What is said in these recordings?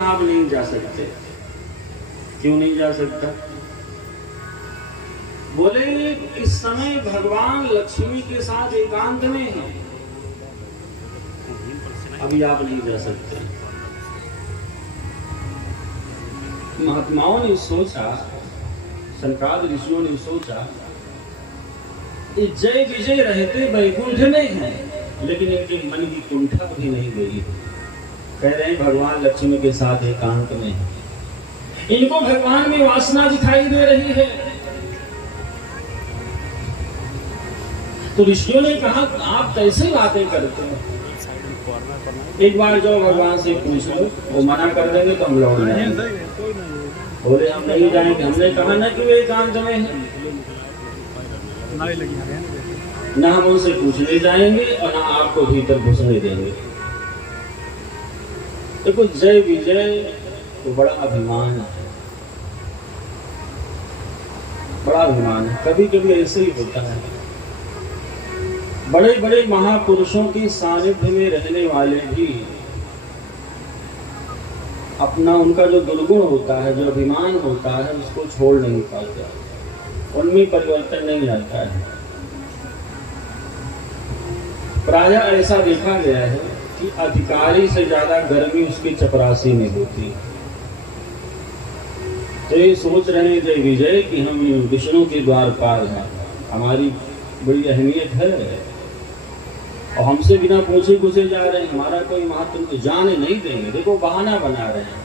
आप नहीं जा सकते। क्यों नहीं जा सकता? बोले इस समय भगवान लक्ष्मी के साथ एकांत में है, अभी आप नहीं जा सकते। महात्माओं ने सोचा, सनकादिक ऋषियों ने सोचा, जय विजय रहते वैकुंठ में है, लेकिन इनके मन की कुंठा भी नहीं गई। कह रहे हैं भगवान लक्ष्मी के साथ एकांत में है, इनको भगवान में वासना दिखाई दे रही है। तो ऋषियों ने कहा आप कैसे बातें करते हैं, एक बार जो भगवान से पूछ लो, वो मना कर देंगे तो हम लौट जाएंगे। बोले हम नहीं जाएंगे, हमने कहा ना कि वे एकांत में है, ना हम उनसे पूछने जाएंगे और ना आपको भीतर घुसने देंगे। देखो जय विजय तो बड़ा अभिमान है, बड़ा अभिमान है। कभी कभी ऐसे ही होता है, बड़े बड़े महापुरुषों के सानिध्य में रहने वाले भी अपना उनका जो दुर्गुण होता है, जो अभिमान होता है, उसको छोड़ नहीं पाते, उनमें परिवर्तन नहीं आता है। प्रायः ऐसा देखा गया है कि अधिकारी से ज्यादा गर्मी उसकी चपरासी में होती है। तो ये सोच रहे हैं जय विजय कि हम विष्णु के द्वार पार हैं, हमारी बड़ी अहमियत है, और हमसे बिना पूछे घुसे जा रहे हैं, हमारा कोई महत्व जाने नहीं देंगे। देखो बहाना बना रहे हैं,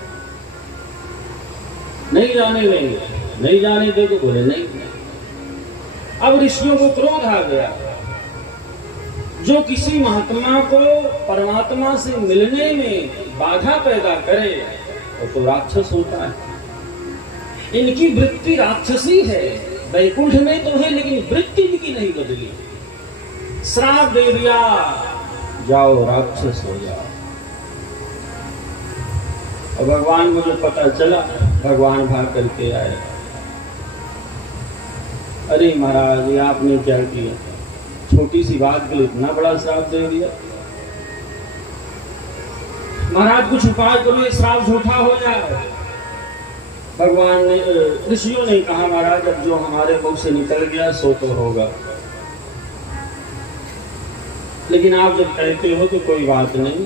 नहीं जाने देंगे, नहीं जाने देंगे, बोले नहीं। अब ऋषियों को क्रोध आ गया, जो किसी महात्मा को परमात्मा से मिलने में बाधा पैदा करे वो तो राक्षस होता है। इनकी वृत्ति राक्षसी है, वैकुंठ में तो है लेकिन वृत्ति इनकी नहीं बदली। श्राप दे दिया, जाओ राक्षस हो जाओ। और भगवान को जो पता चला, भगवान भाग करके आए, अरे महाराज ये आपने क्या किया, छोटी सी बात के लिए इतना बड़ा श्राप दे दिया। महाराज कुछ उपाय करो, ये श्राप झूठा हो जाए। भगवान ने, ऋषियों ने कहा महाराज अब जो हमारे मुख से निकल गया सो तो होगा, लेकिन आप जब कहते हो तो कोई बात नहीं,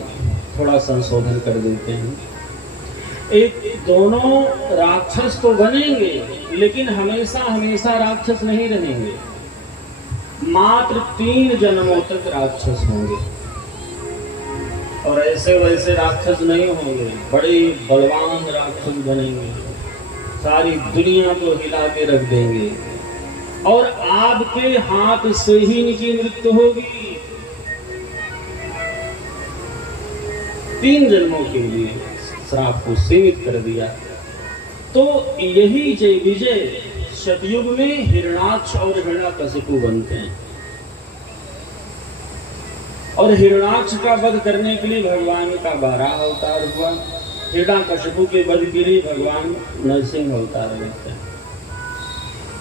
थोड़ा संशोधन कर देते हैं। एक दोनों राक्षस तो बनेंगे लेकिन हमेशा हमेशा राक्षस नहीं रहेंगे, मात्र 3 जन्मों तक राक्षस होंगे, और ऐसे वैसे राक्षस नहीं होंगे, बड़े बलवान राक्षस बनेंगे, सारी दुनिया को हिला के रख देंगे, और आपके हाथ से ही इनकी मृत्यु होगी। 3 जन्मों के लिए श्राप को सीमित कर दिया। तो यही जय विजय सतयुग में हिरणाक्ष और हिरण्यकशिपु बनते हैं, और हिरणाक्ष का वध करने के लिए भगवान का 12 अवतार हुआ, हिरण्यकशिपु के वध के लिए भगवान नरसिंह अवतार लेते हैं।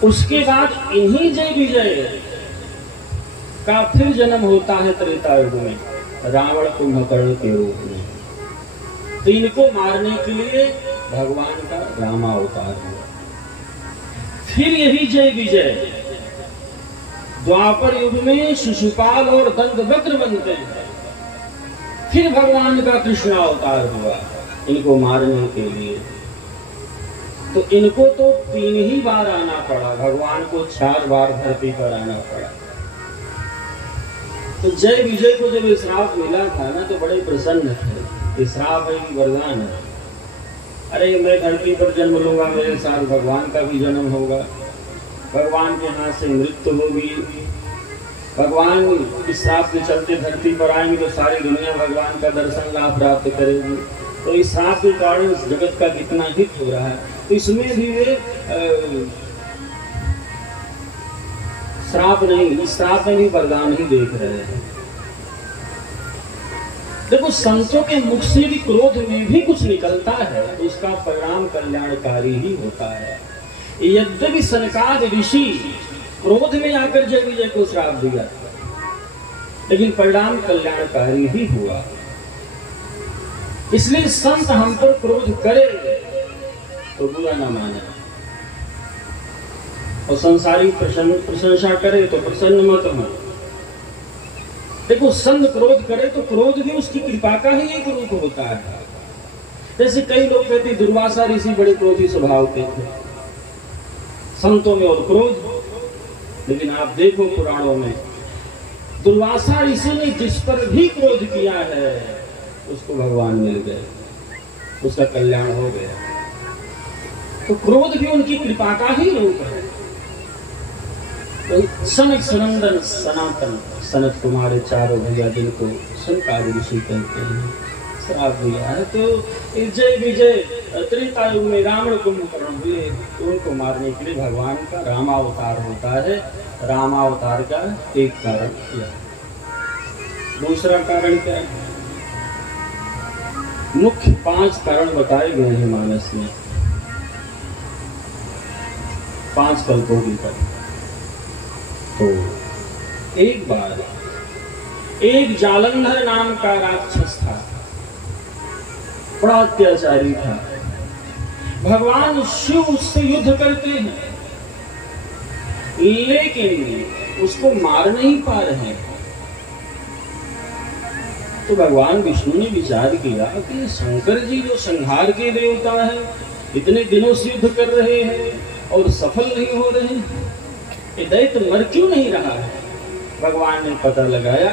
उसके बाद इन्हीं जय विजय का फिर जन्म होता है त्रेता युग में, रावण कुंभकर्ण के रूप में। तो इनको मारने के लिए भगवान का रामा अवतार हुआ। फिर यही जय विजय द्वापर युग में शिशुपाल और दंतवक्र बनते हैं, फिर भगवान का कृष्ण अवतार हुआ इनको मारने के लिए। तो इनको तो 3 ही बार आना पड़ा, भगवान को 4 बार धरती पर आना पड़ा। तो जय विजय को जब श्राप मिला था ना तो बड़े प्रसन्न थे, ये श्राप है कि वरदान है। अरे मैं धरती पर जन्म लूंगा, मेरे साथ भगवान का भी जन्म होगा, भगवान के हाथ से मृत्यु होगी, भगवान इस श्राप के चलते धरती पर आएंगे तो सारी दुनिया भगवान का दर्शन लाभ प्राप्त करेगी। तो इस श्राप के कारण इस जगत का कितना हित हो रहा है, तो इसमें भी वे श्राप नहीं, इस श्राप में भी वरदान ही देख रहे हैं। देखो संतों के मुख से भी क्रोध में भी कुछ निकलता है तो उसका परिणाम कल्याणकारी ही होता है। यद्यपि सनकादिक ऋषि क्रोध में आकर जय विजय को श्राप दिया, लेकिन परिणाम कल्याणकारी ही हुआ। इसलिए संत हम पर क्रोध करे तो बुरा ना माने, और संसारी प्रशंसा करे तो प्रसन्न मत हो। देखो, संत क्रोध करे तो क्रोध भी उसकी कृपा का ही एक रूप होता है। जैसे कई लोग कहते दुर्वासा ऋषि बड़े क्रोधी स्वभाव के थे, संतों में और क्रोध। लेकिन आप देखो पुराणों में दुर्वासा ऋषि ने जिस पर भी क्रोध किया है उसको भगवान मिल गए, उसका कल्याण हो गया। तो क्रोध भी उनकी कृपा का ही रूप है। तो सनक सनंदन सनातन सनत कुमार चारों भैया जिनको सनकादि ऋषि कहते हैं, श्राप दिया है। तो जय विजय त्रेता युग में रावण कुंभकर्ण हुए, तो उनको मारने के लिए भगवान का रामावतार होता है। रामावतार का एक कारण किया, दूसरा कारण क्या है? मुख्य 5 कारण बताए गए हैं मानस में, 5 कल्पों की तरह। तो एक बार एक जालंधर नाम का राक्षस था, बड़ा अत्याचारी था। भगवान शिव उससे युद्ध करते हैं, लेकिन उसको मार नहीं पा रहे हैं। तो भगवान विष्णु ने विचार किया कि शंकर जी जो संहार के देवता है, इतने दिनों से युद्ध कर रहे हैं और सफल नहीं हो रहे, ये दैत्य मर क्यों नहीं रहा है? भगवान ने पता लगाया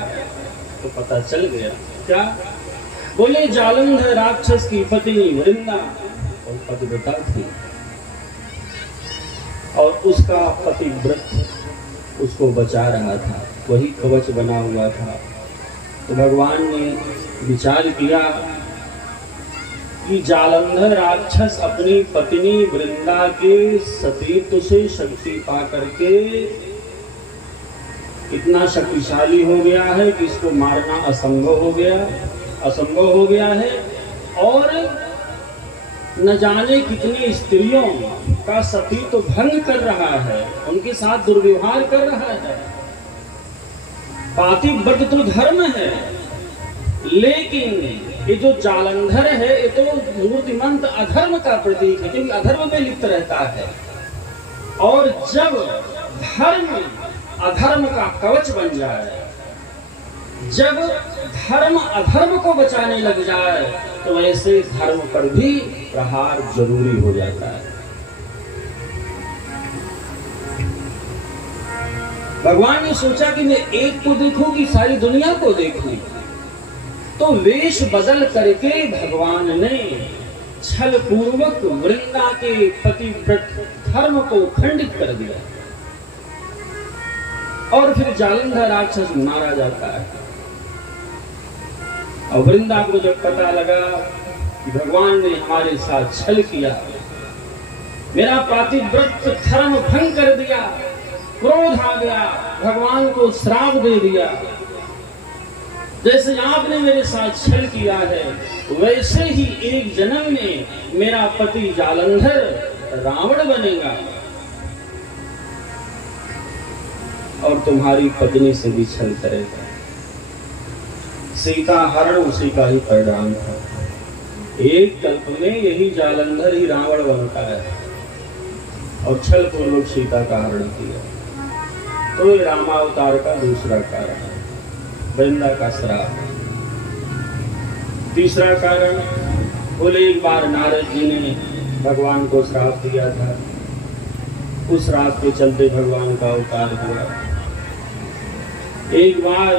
तो पता चल गया। क्या बोले? जालंधर राक्षस की पत्नी वृंदा और पतिव्रता थी, और उसका पतिव्रत उसको बचा रहा था, वही कवच बना हुआ था। तो भगवान ने विचार किया कि जालंधर राक्षस अपनी पत्नी वृंदा के सतीत्व से शक्ति पा करके इतना शक्तिशाली हो गया है कि इसको मारना असंभव हो गया है। और न जाने कितनी स्त्रियों का सतीत्व भंग कर रहा है, उनके साथ दुर्व्यवहार कर रहा है। पातिव्रत तो धर्म है, लेकिन ये जो जालंधर है ये तो मूर्तिमंत अधर्म का प्रतीक है, क्योंकि अधर्म में लिप्त रहता है। और जब धर्म अधर्म का कवच बन जाए, जब धर्म अधर्म को बचाने लग जाए, तो वैसे धर्म पर भी प्रहार जरूरी हो जाता है। भगवान ने सोचा कि मैं एक को देखूं कि सारी दुनिया को देखूं, तो वेश बदल करके भगवान ने छल पूर्वक वृंदा के पतिव्रत धर्म को खंडित कर दिया, और फिर जालंधर राक्षस मारा जाता है। और वृंदा को जब पता लगा कि भगवान ने हमारे साथ छल किया, मेरा पातिव्रत धर्म भंग कर दिया, क्रोध आ गया, भगवान को श्राप दे दिया। जैसे आपने मेरे साथ छल किया है, वैसे ही एक जन्म में मेरा पति जालंधर रावण बनेगा और तुम्हारी पत्नी से भी छल करेगा। सीता हरण उसी का ही परिणाम था। एक कल्प में यही जालंधर ही रावण बनता है और छल पूर्वक सीता का हरण किया। तो ये रामावतार का दूसरा कारण है, वृंदा का श्राप। तीसरा कारण, बोले एक बार नारद जी ने भगवान को श्राप दिया था, उस श्राप के चलते भगवान का अवतार हुआ। एक बार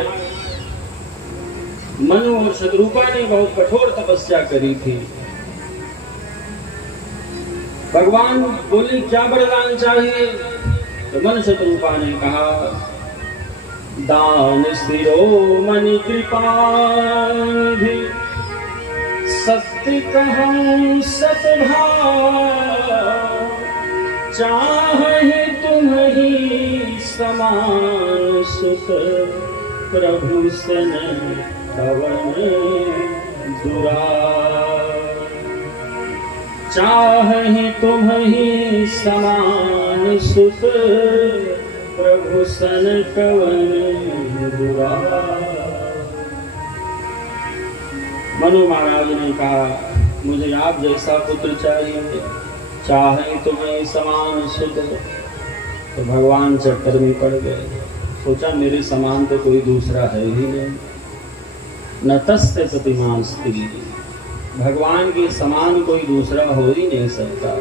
मनु और शत्रुपा ने बहुत कठोर तपस्या करी थी। भगवान बोले क्या वरदान चाहिए? तो मन शत्रुपा ने कहा, दान शिरोमणि कृपानिधि सत्य कहूं सतभाव, चाहे तुम्हीं समान सुत प्रभु सन कवन दुरार। चाहे तुम्हीं समान सुत प्रभु सन कवन दुरार। मनु महाराज ने कहा, मुझे आप जैसा पुत्र चाहिए, चाहे तुम्हें समान सुत। तो भगवान चक्कर में पड़ गए, सोचा मेरे समान तो कोई दूसरा है ही नहीं। न तस्य प्रतिमास्ति, भगवान के समान कोई दूसरा हो ही नहीं सकता।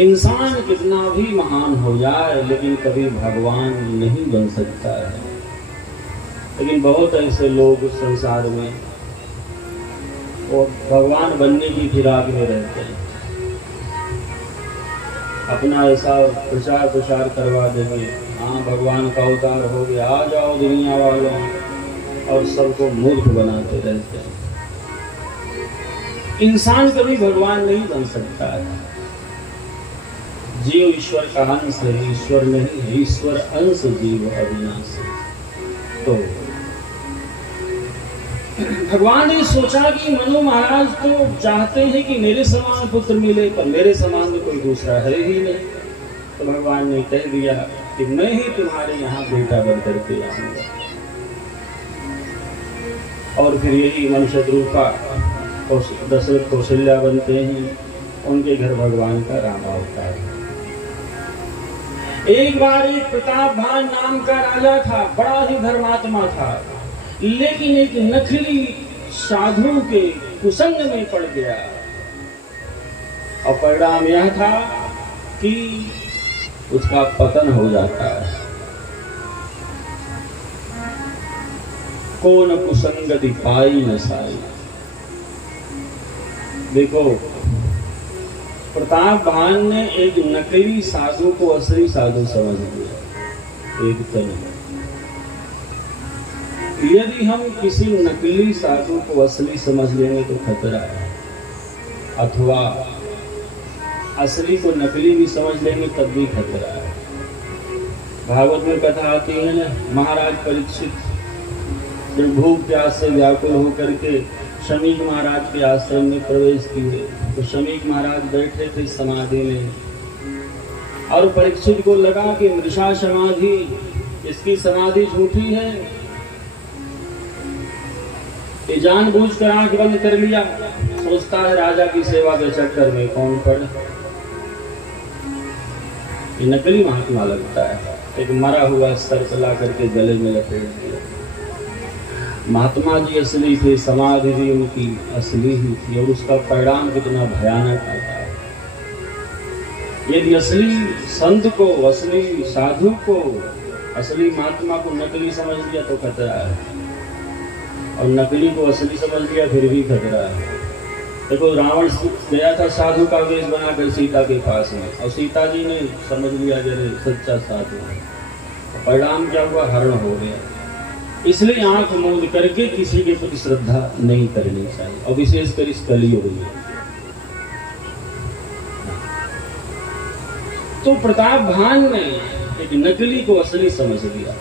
इंसान कितना भी महान हो जाए लेकिन कभी भगवान नहीं बन सकता है। लेकिन बहुत ऐसे लोग संसार में वो भगवान बनने की फिराक में रहते हैं, अपना ऐसा प्रचार करवा देंगे, हाँ भगवान का अवतार हो गया, आ जाओ दुनिया वालों, और सबको मूर्ख बनाते रहते हैं। इंसान कभी भगवान नहीं बन सकता है। जीव ईश्वर का अंश है, ईश्वर नहीं है, ईश्वर अंश जीव अविनाशी। तो भगवान ने सोचा कि मनु महाराज तो चाहते हैं कि मेरे समान पुत्र मिले, पर मेरे समान में कोई दूसरा है ही नहीं। तो भगवान ने कह दिया कि मैं ही तुम्हारे यहाँ बेटा बन करके आऊंगा। और फिर यही वंशद्रूपा दशरथ कौशल्या बनते हैं, उनके घर भगवान का राम अवतार है। एक बार एक प्रतापभान नाम का राजा था, बड़ा ही धर्मात्मा था, लेकिन एक नकली साधु के कुसंग में पड़ गया। और परिणाम यह था कि उसका पतन हो जाता है। कौन कुसंगति पाई न साई। देखो, प्रतापभान ने एक नकली साधु को असली साधु समझ लिया, एक तो नहीं। यदि हम किसी नकली साधु को असली समझ लेंगे तो खतरा है, अथवा असली को नकली भी समझ लेंगे तब भी खतरा है। भागवत में कथा आती है ना, महाराज परीक्षित जब भूख प्यास से व्याकुल होकर के शमीक महाराज के आश्रम में प्रवेश किए, तो शमीक महाराज बैठे थे समाधि में, और परीक्षित को लगा कि मृषा समाधि, इसकी समाधि झूठी है। ये जानबूझकर आंख बंद कर लिया, सोचता है राजा की सेवा के चक्कर में कौन पड़े। ये नकली महात्मा लगता है, एक मरा हुआ सर्प ला करके गले में लपेट दिया। महात्मा जी असली थे, समाधि भी उनकी असली ही थी, और उसका परिणाम कितना भयानक आता है। यदि असली संत को, असली साधु को, असली महात्मा को नकली समझ लिया तो खतरा है, और नकली को असली समझ लिया फिर भी खतरा है। देखो, रावण गया था साधु का वेश बनाकर सीता के पास में, और सीता जी ने समझ लिया जरे सच्चा साधु है। परिणाम क्या हुआ? हरण हो गया। इसलिए आंख मूंद करके किसी के प्रति श्रद्धा नहीं करनी चाहिए, और विशेषकर इस कलियुग में। तो प्रतापभान ने एक नकली को असली समझ लिया,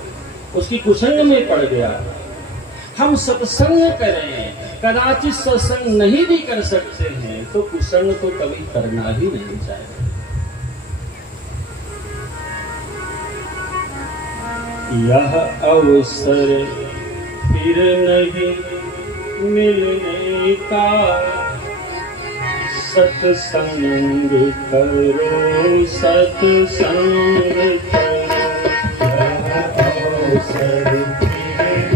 उसकी कुसंग में पड़ गया। हम सत्संग करें, कदाचित सत्संग नहीं भी कर सकते हैं, तो कुसंग तो कभी करना ही नहीं चाहिए। यह अवसर फिर नहीं मिलने का, सत्संग करो, सत्संग करो। यह अवसर फिर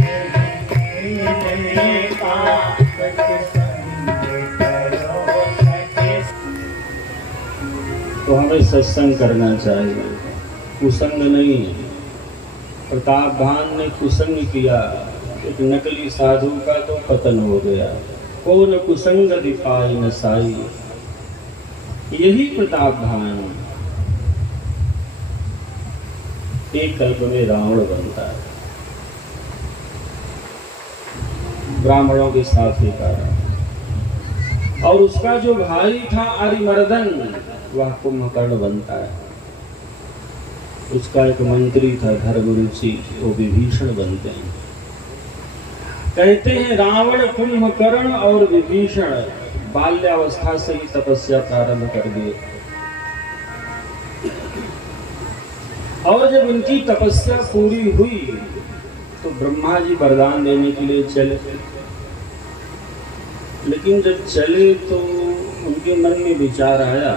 नहीं मिलने का, सत्संग करो। तो हमें सत्संग करना चाहिए, कुसंग नहीं है। प्रतापभान ने कुसंग किया, एक नकली साधु का तो पतन हो गया। कौन कुसंग दिपाई न साई। यही प्रतापभान एक कल्प में रावण बनता है, ब्राह्मणों के साथ ही कारण। और उसका जो भाई था आर्यमर्दन, वह कुंभकर्ण बनता है। उसका एक मंत्री था धर्मरुचि, वो विभीषण बनते हैं। कहते हैं रावण, कुंभकर्ण और विभीषण बाल्यावस्था से ही तपस्या प्रारंभ कर दिए, और जब इनकी तपस्या पूरी हुई तो ब्रह्मा जी वरदान देने के लिए चले। लेकिन जब चले तो उनके मन में विचार आया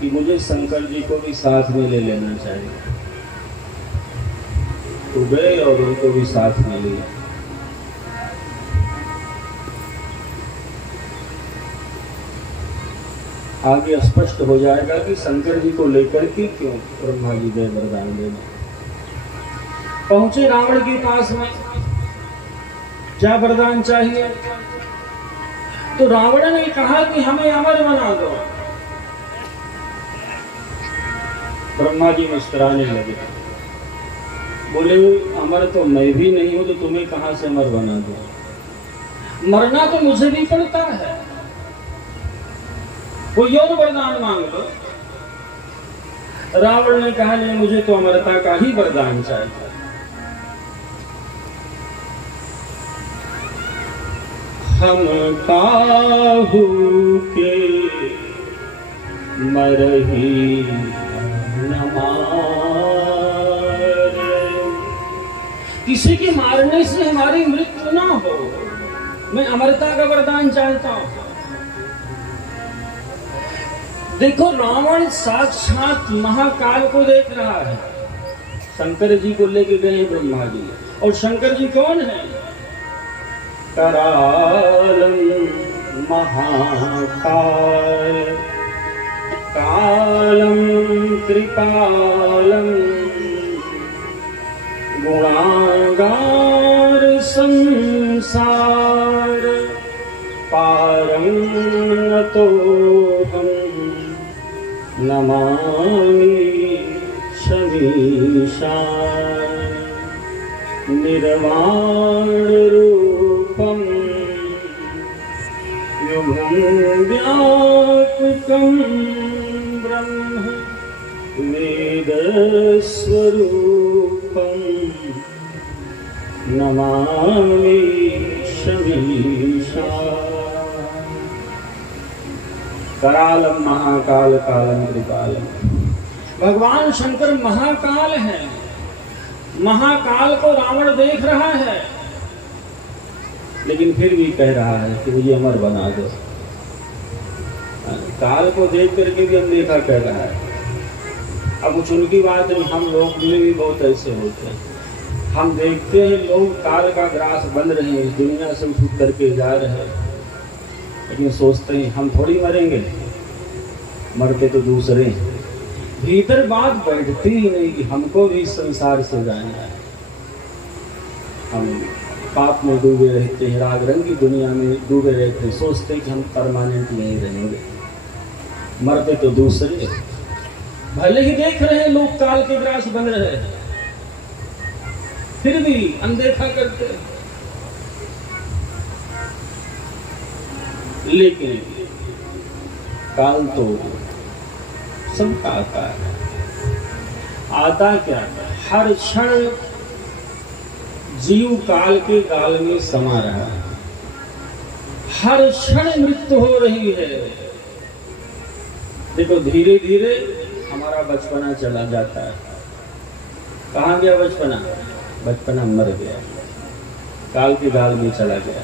कि मुझे शंकर जी को भी साथ में ले लेना चाहिए। तो गए और उनको भी साथ में लिया। आगे स्पष्ट हो जाएगा कि शंकर जी को लेकर के क्यों ब्रह्मा जी गए वरदान देने। पहुंचे रावण के पास में, क्या वरदान चाहिए? तो रावण ने कहा कि हमें अमर बना दो। ब्रह्मा जी मुस्कुराने लगे, बोले अमर तो मैं भी नहीं हूं, तो तुम्हें कहां से अमर बना दो? मरना तो मुझे भी पड़ता है, कोई और वरदान मांग लो। रावण ने कहा नहीं, मुझे तो अमरता का ही वरदान चाहिए। हम काहू के मरही न मारे, किसी के मारने से हमारी मृत्यु ना हो, मैं अमरता का वरदान चाहता हूं। देखो, रावण साक्षात महाकाल को देख रहा है। शंकर जी को लेके गए ब्रह्मा जी, और शंकर जी कौन है? करालं महाकाल, कालं कृपालं, गुणागार संसार, पारं नतोऽहं नमामि शमीशान, निर्वाण रूपं युगं व्यापकं ब्रह्म, वेदस्वरूपं नमामि शमीशान। करालं महाकाल, कालं कृपालं। भगवान शंकर महाकाल है। महाकाल को रावण देख रहा है, लेकिन फिर भी कह रहा है कि मुझे अमर बना दो। काल को देख करके भी अनदेखा कर रहा है। अब कुछ उनकी बात नहीं, हम लोग में भी बहुत ऐसे होते हैं। हम देखते हैं लोग काल का ग्रास बन रहे हैं, इस दुनिया से उठ करके जा रहे हैं, लेकिन सोचते हैं हम थोड़ी मरेंगे, मरते तो दूसरे। भीतर बात बैठती ही नहीं कि हमको भी संसार से जाना है। हम पाप में डूबे रहते हैं, राग रंग की दुनिया में डूबे रहते हैं, सोचते हैं कि हम परमानेंट नहीं रहेंगे, मरते तो दूसरे। भले ही देख रहे हैं लोग काल के ग्रास बन रहे हैं, फिर भी अनदेखा करते हैं। लेकिन काल तो सबका आता है। आता क्या है? हर क्षण जीव काल के गाल में समा रहा है। हर क्षण मृत्यु हो रही है। देखो, धीरे धीरे हमारा बचपना चला जाता है। कहाँ गया बचपना? बचपना मर गया, काल के गाल में चला गया।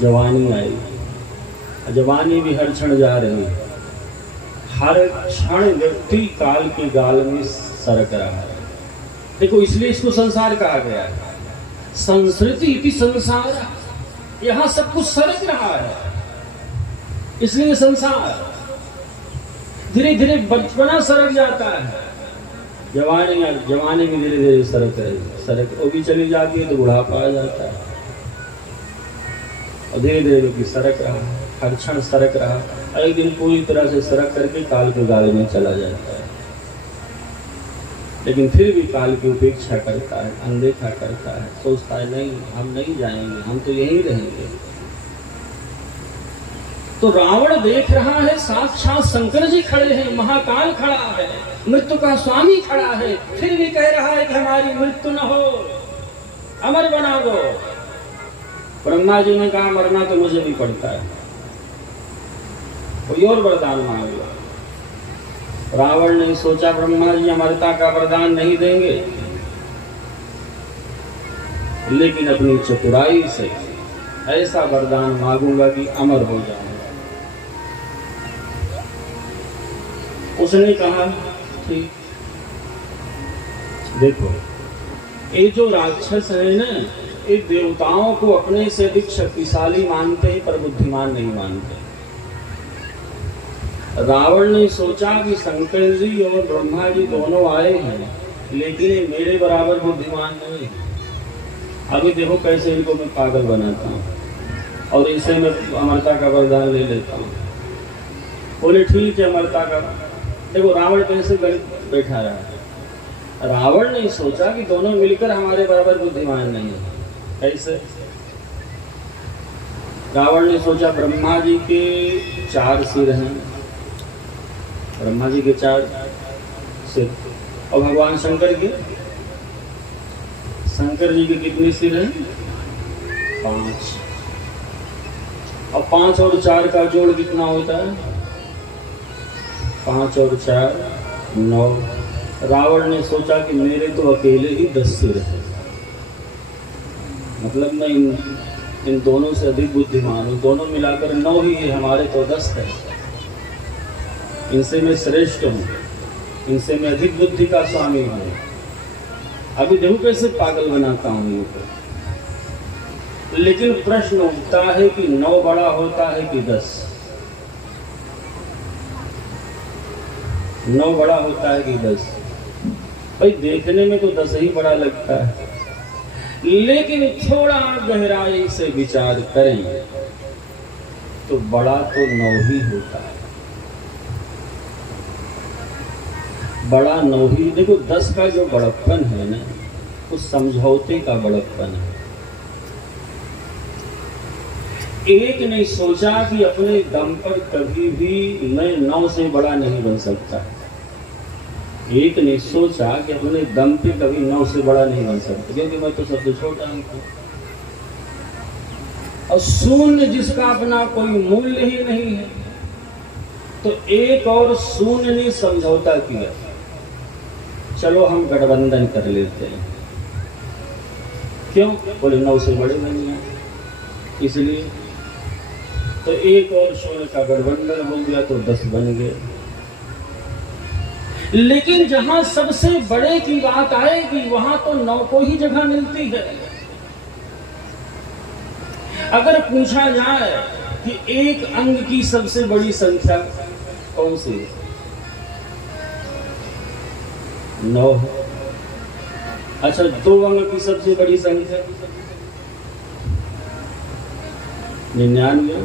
जवानी आई, जवानी भी हर क्षण जा रही है। हर क्षण व्यक्ति काल के गाल में सरक रहा है। देखो, इसलिए इसको संसार कहा गया है। संस्कृति इति संसार, यहाँ सब कुछ सरक रहा है, इसलिए संसार। धीरे धीरे बचपना सरक जाता है, जवानी भी धीरे धीरे सरक वो भी चली जाती है, तो बुढ़ापा आ जाता है, और धीरे धीरे व्यक्ति सरक रहा है, हर क्षण सरक रहा है। एक दिन पूरी तरह से सरक करके काल के गाल में चला जाता है, लेकिन फिर भी काल की उपेक्षा करता है, अनदेखा करता है, सोचता है नहीं, हम नहीं जाएंगे, हम तो यहीं रहेंगे। तो रावण देख रहा है, साक्षात शंकर जी खड़े हैं, महाकाल खड़ा है, मृत्यु का स्वामी खड़ा है, फिर भी कह रहा है कि हमारी मृत्यु न हो, अमर बना दो। ब्रह्मा जी ने कहा मरना तो मुझे भी पड़ता है, कोई और वरदान मांग लो। रावण ने सोचा ब्रह्मा जी अमरता का वरदान नहीं देंगे, लेकिन अपनी चतुराई से ऐसा वरदान मांगूंगा कि अमर हो जाऊंगा। उसने कहा ठीक। देखो, ये जो राक्षस है ना, ये देवताओं को अपने से अधिक शक्तिशाली मानते हैं पर बुद्धिमान नहीं मानते। रावण ने सोचा कि शंकर जी और ब्रह्मा जी दोनों आए हैं, लेकिन ये मेरे बराबर बुद्धिमान नहीं। अभी देखो कैसे इनको मैं पागल बनाता हूँ और इसे मैं अमरता का वरदान ले लेता हूँ। बोले ठीक है अमरता का। देखो रावण कैसे बैठा रहा है। रावण ने सोचा कि दोनों मिलकर हमारे बराबर बुद्धिमान नहीं है। कैसे? रावण ने सोचा ब्रह्मा जी के 4 सिर हैं, ब्रह्मा जी के 4 सिर, और भगवान शंकर के, शंकर जी के कितने सिर हैं? 5। और 5 और 4 का जोड़ कितना होता है? 5 और 4 9। रावण ने सोचा कि मेरे तो अकेले ही 10 सिर हैं, मतलब मैं इन दोनों से अधिक बुद्धिमान हूँ। दोनों मिलाकर 9 ही है, हमारे तो 10 है। इनसे मैं श्रेष्ठ हूँ, इनसे मैं अधिक बुद्धि का स्वामी हूँ। अभी देखो कैसे पागल बनाता हूँ इनको। लेकिन प्रश्न उठता है कि 9 बड़ा होता है कि 10? 9 बड़ा होता है कि 10? भाई देखने में तो 10 ही बड़ा लगता है, लेकिन थोड़ा गहराई से विचार करें तो बड़ा तो 9 ही होता है। बड़ा 9 ही। देखो 10 का जो बड़प्पन है ना, उस समझौते का बड़प्पन है। एक ने सोचा कि अपने दम पर कभी भी मैं 9 से बड़ा नहीं बन सकता। एक ने सोचा कि अपने दम पे कभी 9 से बड़ा नहीं बन सकता, क्योंकि मैं तो सबसे छोटा हूं। और शून्य जिसका अपना कोई मूल्य ही नहीं है, तो एक और शून्य ने समझौता किया, चलो हम गठबंधन कर लेते हैं। क्यों? बोले 9 से बड़े नहीं हैं, इसलिए। तो एक और शून्य का गठबंधन हो गया तो 10 बन गए। लेकिन जहां सबसे बड़े की बात आएगी वहां तो 9 को ही जगह मिलती है। अगर पूछा जाए कि एक अंग की सबसे बड़ी संख्या कौन सी है? 9 है। अच्छा, 2 अंग की सबसे बड़ी संख्या 99।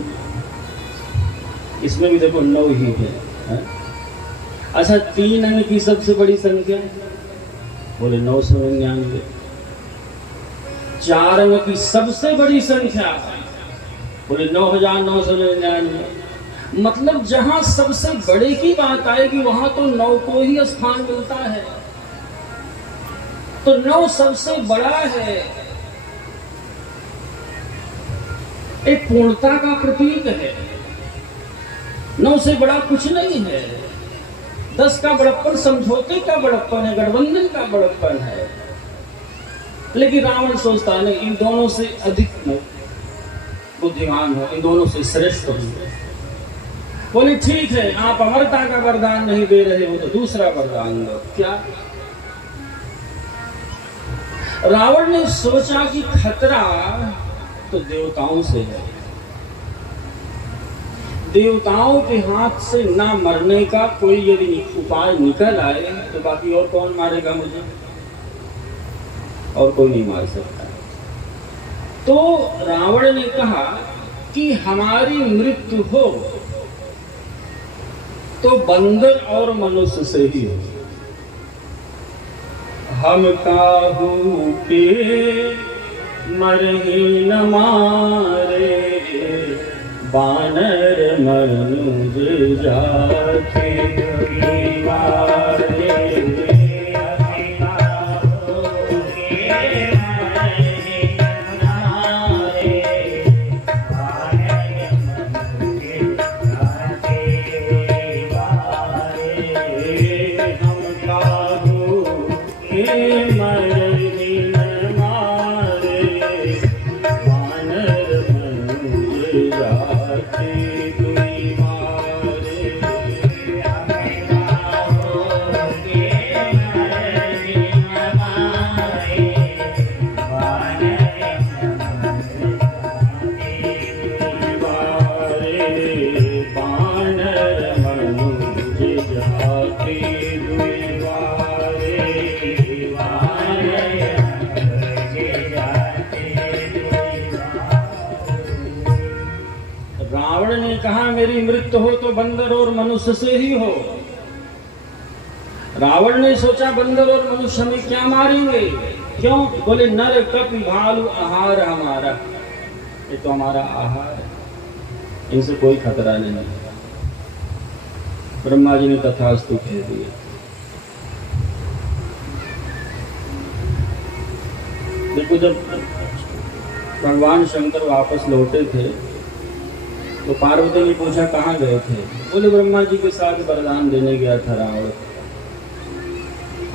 इसमें भी देखो 9 ही है। अच्छा, 3 अंग की सबसे बड़ी संख्या? बोले 999। 4 अंग की सबसे बड़ी संख्या? बोले 9999। मतलब जहां सबसे बड़े की बात आएगी वहां तो 9 को ही स्थान मिलता है। तो 9 सबसे बड़ा है, एक पूर्णता का प्रतीक है। 9 से बड़ा कुछ नहीं है। 10 का बड़प्पन समझौते का बड़प्पन है, गठबंधन का बड़प्पन है। लेकिन रावण सोचता नहीं, इन दोनों से अधिक बुद्धिमान हो, इन दोनों से श्रेष्ठ हो। बोले ठीक है, आप अमरता का वरदान नहीं दे रहे हो तो दूसरा वरदान दो। क्या? रावण ने सोचा कि खतरा तो देवताओं से है। देवताओं के हाथ से ना मरने का कोई यदि उपाय निकल आए तो बाकी और कौन मारेगा मुझे? और कोई नहीं मार सकता। तो रावण ने कहा कि हमारी मृत्यु हो तो बंदर और मनुष्य से ही हो। हम काहू के मरही न मारे, बानर मनुज जाके मारे। मृत्यु हो तो बंदर और मनुष्य से ही हो। रावण ने सोचा बंदर और मनुष्य हमें क्या मारेंगे, क्यों? बोले नर कपि भालू आहार हमारा, ये तो हमारा आहार है, इनसे कोई खतरा नहीं। ब्रह्मा जी ने तथास्तु कह दिया। देखो, जब भगवान शंकर वापस लौटे थे तो पार्वती ने पूछा कहाँ गए थे? बोले ब्रह्मा जी के साथ वरदान देने गया था रावण।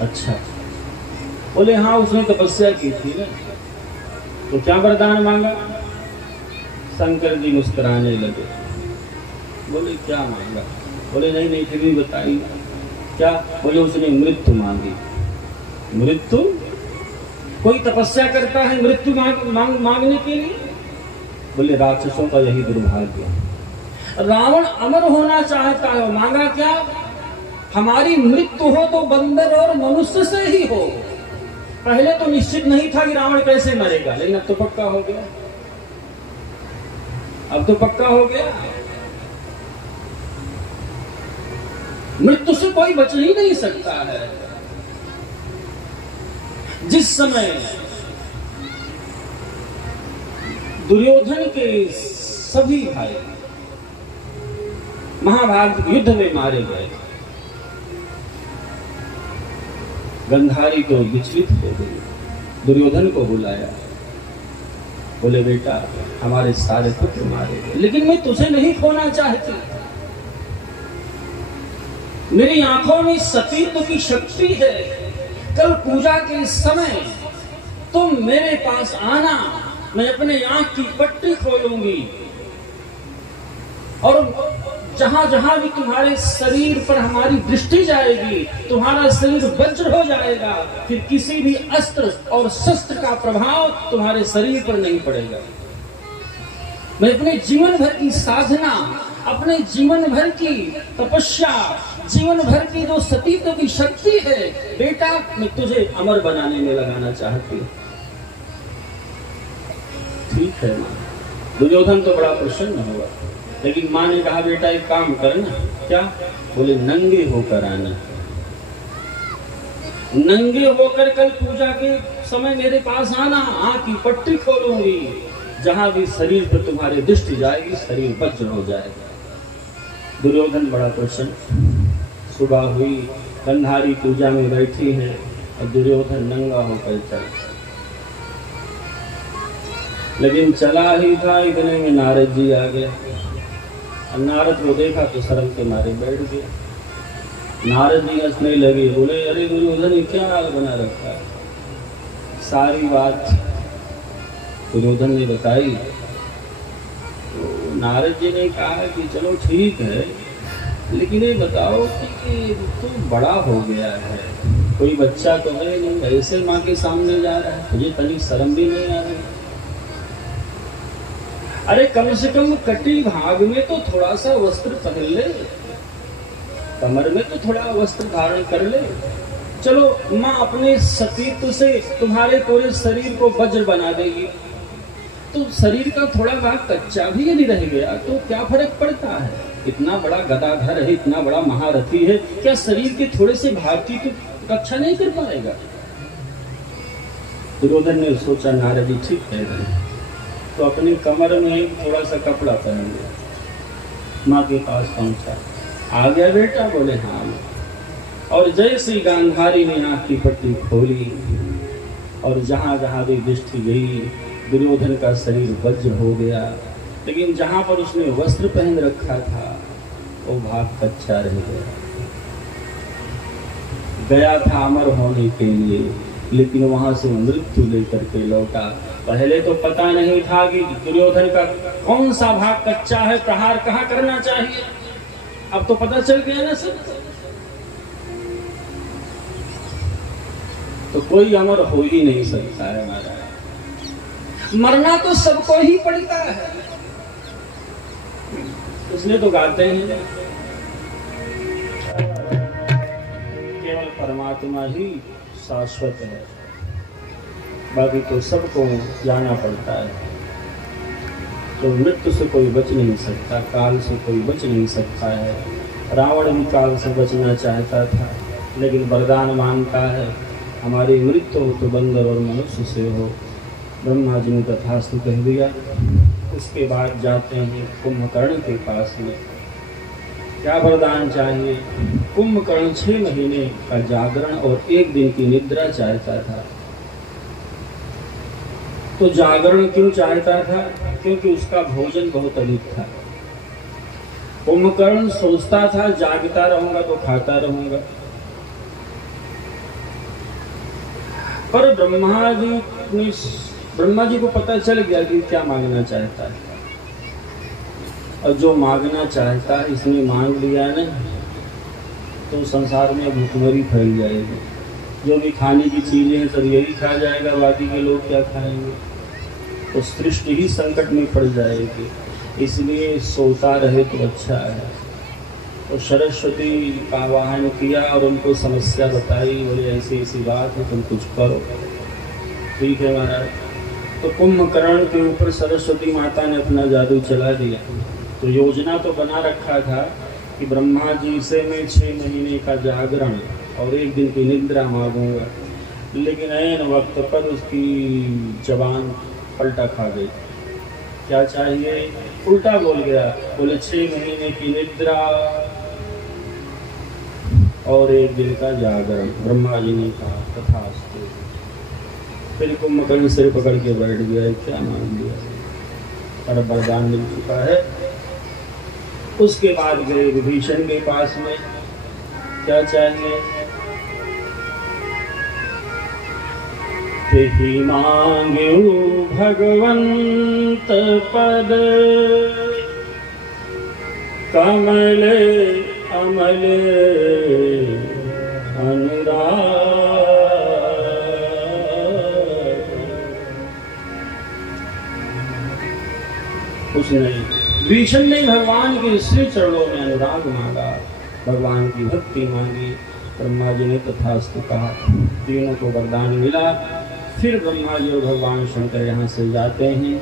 अच्छा। बोले हाँ, उसने तपस्या की थी ना, तो क्या वरदान मांगा? शंकर जी मुस्कुराने लगे। बोले क्या मांगा? बोले नहीं नहीं, फिर भी बताइए क्या? बोले उसने मृत्यु मांगी। मृत्यु? कोई तपस्या करता है मृत्यु मांगने के लिए? बोले राक्षसों का यही दुर्भाग्य। रावण अमर होना चाहता है, मांगा क्या? हमारी मृत्यु हो तो बंदर और मनुष्य से ही हो। पहले तो निश्चित नहीं था कि रावण कैसे मरेगा, लेकिन अब तो पक्का हो गया। अब तो पक्का हो गया, मृत्यु से कोई बच ही नहीं सकता है। जिस समय दुर्योधन के सभी भाई महाभारत युद्ध में मारे गए, गंधारी तो विचलित हो गई, दुर्योधन को बुलाया। बोले बेटा, हमारे सारे पुत्र मारे गए, लेकिन मैं तुझे नहीं खोना चाहती। मेरी आंखों में सतीत्व की शक्ति है। कल पूजा के समय तुम मेरे पास आना, मैं अपने आंख की पट्टी खोलूंगी और जहां जहां भी तुम्हारे शरीर पर हमारी दृष्टि जाएगी, तुम्हारा शरीर वज्र हो जाएगा। फिर किसी भी अस्त्र और शस्त्र का प्रभाव तुम्हारे शरीर पर नहीं पड़ेगा। मैं अपने जीवन भर की साधना, अपने जीवन भर की तपस्या, जीवन भर की जो सतीत्व की शक्ति है बेटा, मैं तुझे अमर बनाने में लगाना चाहती हूँ। ठीक है माँ। दुर्योधन तो बड़ा प्रसन्न हुआ, लेकिन माँ ने कहा बेटा एक काम करना। क्या? बोले नंगे होकर आना। नंगे होकर कल पूजा के समय मेरे पास आना, आंख की पट्टी खोलूंगी, जहां भी शरीर पर तुम्हारी दृष्टि जाएगी शरीर वज्र हो जाएगा। दुर्योधन बड़ा प्रसन्न। सुबह हुई, गंधारी पूजा में बैठी है और दुर्योधन नंगा होकर चल। लेकिन चला ही था, इतने में नारद जी आ गए। नारद को देखा तो शर्म के मारे बैठ गए। नारद जी हंसने लगे, बोले अरे दुर्योधन ये क्या हाल बना रखा है? सारी बात दुर्योधन ने बताई। तो नारद जी ने कहा कि चलो ठीक है, लेकिन ये बताओ कि तू बड़ा हो गया है, कोई बच्चा तो है नहीं, ऐसे माँ के सामने जा रहा है, तुझे तनिक शर्म भी नहीं आ रही? अरे कम से कम कटी भाग में तो थोड़ा सा वस्त्र पहन ले, कमर में तो थोड़ा वस्त्र धारण कर ले। चलो माँ अपने सतीत्व से तुम्हारे पूरे शरीर को वज्र बना देगी, तो शरीर का थोड़ा भाग कच्चा भी यदि रह गया तो क्या फर्क पड़ता है? इतना बड़ा गदाधर है, इतना बड़ा महारथी है, क्या शरीर के थोड़े से भाग की तो रक्षा नहीं कर पाएगा? दुर्योधन ने सोचा नारद जी ठीक कह रहे हैं, तो अपनी कमर में थोड़ा सा कपड़ा पहन लिया, माँ के पास पहुंचा। आ गया बेटा? बोले हाँ। और जैसे गांधारी ने आंख की पट्टी खोली और जहां जहां भी दृष्टि गई दुर्योधन का शरीर वज्र हो गया, लेकिन जहां पर उसने वस्त्र पहन रखा था वो भाग कच्चा रह गया। गया था अमर होने के लिए, लेकिन वहां से मृत्यु लेकर के लौटा। पहले तो पता नहीं था कि दुर्योधन का कौन सा भाग कच्चा है, प्रहार कहाँ करना चाहिए। अब तो पता चल गया ना सब। तो कोई अमर हो ही नहीं सकता है हमारा, मरना तो सबको ही पड़ता है, इसलिए तो गाते हैं केवल परमात्मा ही शाश्वत है, बाकी तो सबको जाना पड़ता है। तो मृत्यु से कोई बच नहीं सकता, काल से कोई बच नहीं सकता है। रावण भी काल से बचना चाहता था, लेकिन वरदान मांगता है हमारी मृत्यु हो तो बंदर और मनुष्य से हो। ब्रह्मा जी ने तथास्तु कह दिया। उसके बाद जाते हैं कुंभकर्ण के पास में। क्या वरदान चाहिए? कुंभकर्ण 6 महीने का जागरण और 1 दिन की निद्रा चाहता था। तो जागरण क्यों चाहता था? क्योंकि उसका भोजन बहुत अधिक था। कुंभकर्ण सोचता था जागता रहूंगा तो खाता रहूंगा, पर ब्रह्मा जी को पता चल गया कि क्या मांगना चाहता है, और जो मांगना चाहता है इसने मांग लिया ना, तो संसार में भूखमरी फैल जाएगी। जो भी खाने की चीजें हैं सब यही खा जाएगा, बाकी के लोग क्या खाएंगे? तो सृष्टि ही संकट में पड़ जाएगी। इसलिए सोता रहे तो अच्छा है। तो सरस्वती का आवाहन किया और उनको समस्या बताई, बोले ऐसी ऐसी बात है, तुम कुछ करो। ठीक है महाराज। तो कुंभकर्ण के ऊपर सरस्वती माता ने अपना जादू चला दिया। तो योजना तो बना रखा था कि ब्रह्मा जी से मैं 6 महीने का जागरण और 1 दिन की निद्रा मांगूंगा, लेकिन ऐन वक्त पर उसकी जबान पलटा खा गई। क्या चाहिए? उल्टा बोल गया। बोले 6 महीने की निद्रा और 1 दिन का जागरण। ब्रह्मा जी ने कहा तथास्तु। फिर कुंभकर्ण सिर पकड़ के बैठ गया, क्या मांग लिया, पर वरदान मिल चुका है। उसके बाद गए विभीषण के पास में। क्या चाहिए? तेहि मांग्यो भगवंत पद, कमले अमले अनुराग। कुछ नहीं, विभीषण ने भगवान के श्री चरणों में अनुराग मांगा, भगवान की भक्ति मांगी। ब्रह्मा जी ने तथास्तु कहा। तीनों को वरदान मिला। फिर ब्रह्मा जी और भगवान शंकर यहाँ से जाते हैं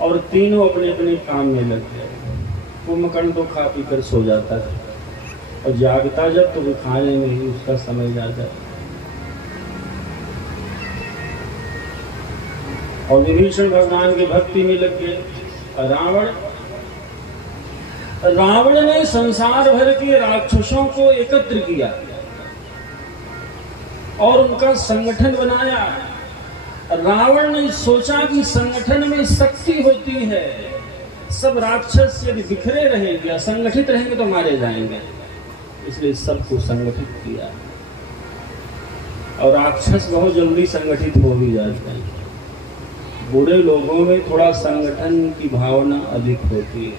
और तीनों अपने अपने काम में लग गए। कुंभकर्ण तो खा पी कर सो जाता है और जागता जब तो खाने में ही उसका समय जाता है। और विभीषण भगवान की भक्ति में लग गए। रावण ने संसार भर के राक्षसों को एकत्र किया और उनका संगठन बनाया। रावण ने सोचा कि संगठन में शक्ति होती है, सब राक्षस यदि बिखरे रहेंगे, असंगठित रहेंगे तो मारे जाएंगे, इसलिए सबको संगठित किया। और राक्षस बहुत जल्दी संगठित हो भी जाते हैं। बुरे लोगों में थोड़ा संगठन की भावना अधिक होती है,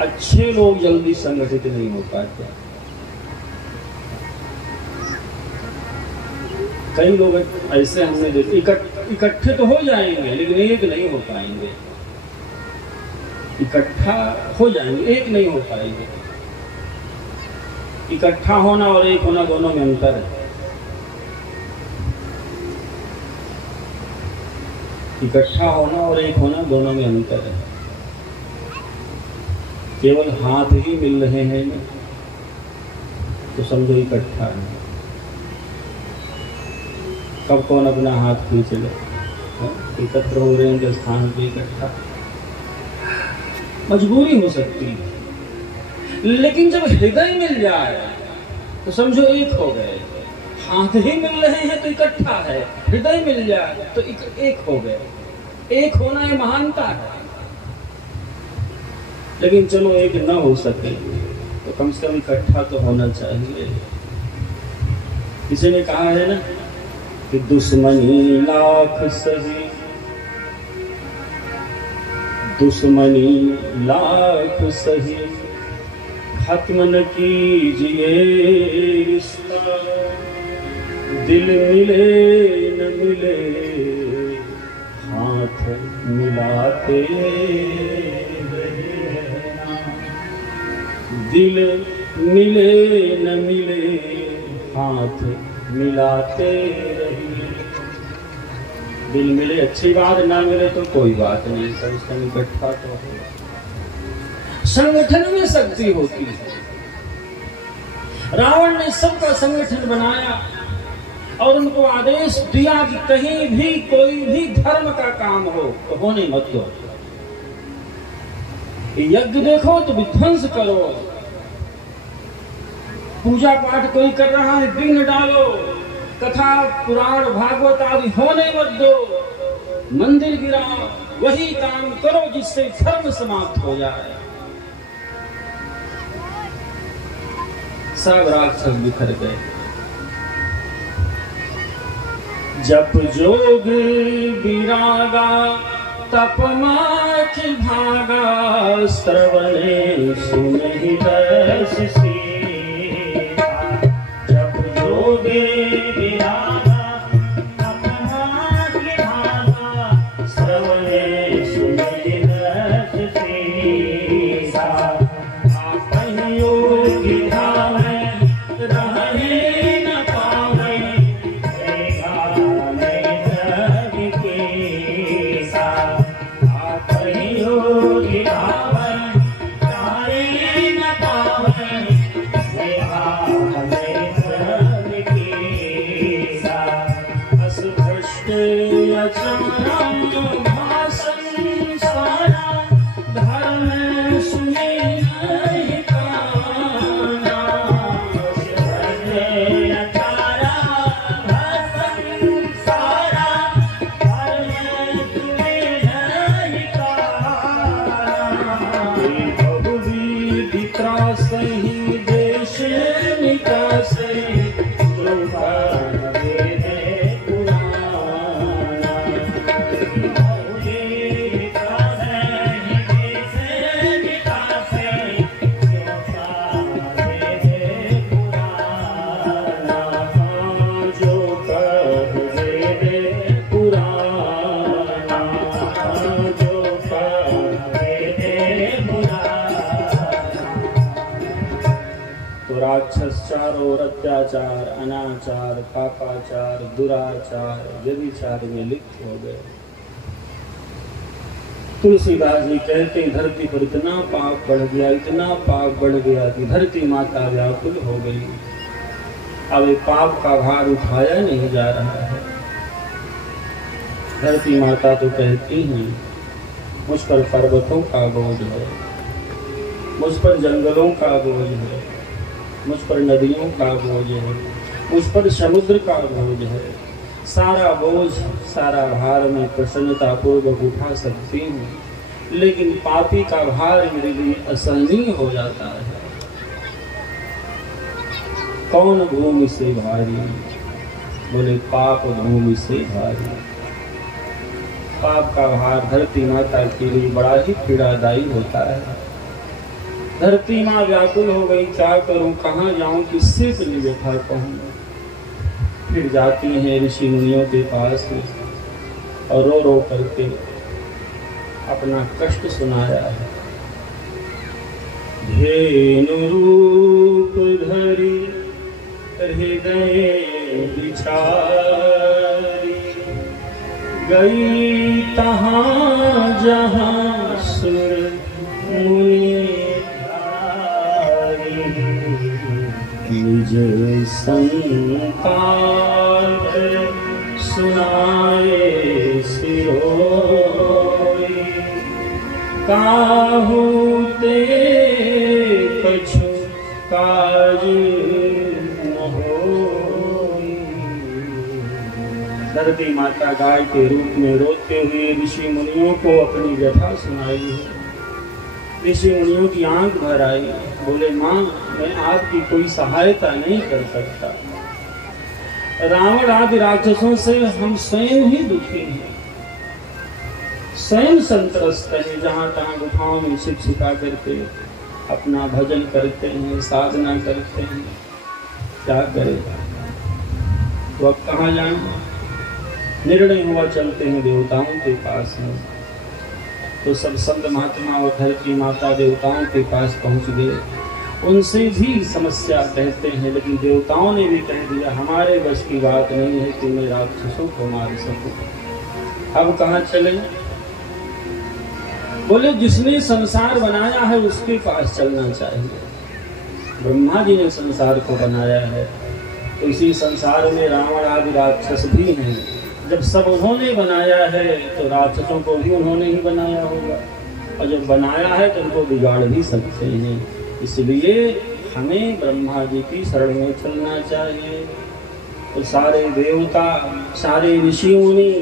अच्छे लोग जल्दी संगठित नहीं हो पाते। कई लोग ऐसे हमने देखे इकट्ठे तो हो जाएंगे लेकिन एक नहीं हो पाएंगे। इकट्ठा हो जाएंगे, एक नहीं हो पाएंगे। इकट्ठा होना और एक होना दोनों में अंतर है। इकट्ठा होना और एक होना दोनों में अंतर है। केवल हाथ ही मिल रहे हैं तो समझो इकट्ठा है। कब कौन अपना हाथ खींच ले, एकत्र हो रहे हैं स्थान पे इकट्ठा, मजबूरी हो सकती है। लेकिन जब हृदय मिल जाए तो समझो एक हो गए। हाथ ही मिल रहे हैं तो इकट्ठा है, हृदय मिल जाए तो एक हो गए। एक होना है महानता है। लेकिन चलो एक न हो सके तो कम से कम इकट्ठा तो होना चाहिए। किसी ने कहा है ना कि दुश्मनी लाख सही, दुश्मनी लाख सही, खत्म न कीजिए रिश्ता, दिल मिले न मिले हाथ मिलाते रहना, दिल मिले न मिले हाथ मिलाते रहिए। दिल मिले अच्छी बात, ना मिले तो कोई बात नहीं, सब संग इकट्ठा तो हो। संगठन में शक्ति होती है। रावण ने सबका संगठन बनाया और उनको आदेश दिया कि कहीं भी कोई भी धर्म का काम हो तो होने मत दो। यज्ञ देखो तो विध्वंस करो, पूजा पाठ कोई कर रहा है विघ्न डालो, कथा पुराण भागवत आदि होने मत दो, मंदिर गिराओ, वही काम करो जिससे धर्म समाप्त हो जाए। सब राक्षस बिखर गए। जप जोग विरागा तप माख भागा, श्रवणे सुनि रस सीधा। जप जोग विरागा तप माख भागा, श्रवणे सुनि रस सीधा। आपन योगी धावे रहे न पावे, राक्षस चारों ओर अत्याचार, अनाचार, पापाचार, दुराचार, व्यभिचार में लिप्त हो गए। तुलसीदास जी कहते हैं धरती पर इतना पाप बढ़ गया, इतना पाप बढ़ गया कि धरती माता व्याकुल हो गई। अब ये पाप का भार उठाया नहीं जा रहा है। धरती माता तो कहती हैं मुझ पर पर्वतों का बोझ है, मुझ पर जंगलों का बोझ है, मुझ पर नदियों का बोझ है, मुझ पर समुद्र का बोझ है। सारा बोझ, सारा भार मैं प्रसन्नता पूर्वक उठा सकती हूँ, लेकिन पापी का भार मेरे लिए असहनीय हो जाता है। कौन भूमि से भारी? बोले पाप भूमि से भारी। पाप का भार धरती माता के लिए बड़ा ही पीड़ादायी होता है। धरती माँ व्याकुल हो गई, क्या करूं, कहाँ जाऊं, किससे से निवेठा कहूं। फिर जाती हैं ऋषि मुनियों के पास और रो रो करके अपना कष्ट सुनाया है। धेनु रूप धरी हृदय बिचारी, गई तहाँ जहाँ सुर मुनि निज संताप सुनाए सिरोई, काहू ते कछु काज न होई। धरती माता गाय के रूप में रोते हुए ऋषि मुनियों को अपनी व्यथा सुनाई है। ऋषि मुनियों की आंख भर आई। बोले माँ, मैं आपकी कोई सहायता नहीं कर सकता। रावण आदि राक्षसों से हम स्वयं ही दुखी हैं, स्वयं संतरस्त हैं। जहाँ तहाँ गुफाओं में छिप छिपा करके अपना भजन करते हैं, साधना करते हैं। क्या करेगा? तो अब कहाँ जाएं? निर्णय हुआ चलते हैं देवताओं के पास में। तो सब संत महात्मा और धरती माता देवताओं के पास पहुंच गए। उनसे भी समस्या कहते हैं, लेकिन देवताओं ने भी कह दिया हमारे बस की बात नहीं है कि मैं राक्षसों को मार सकूं। अब कहाँ चले? बोले जिसने संसार बनाया है उसके पास चलना चाहिए। ब्रह्मा जी ने संसार को बनाया है, तो इसी संसार में रावण आदि राक्षस भी हैं। जब सब उन्होंने बनाया है तो राक्षसों को भी उन्होंने ही बनाया होगा, और जब बनाया है तो उनको बिगाड़ भी सकते हैं। इसलिए हमें ब्रह्मा जी की शरण में चलना चाहिए। तो सारे देवता, सारे ऋषि मुनि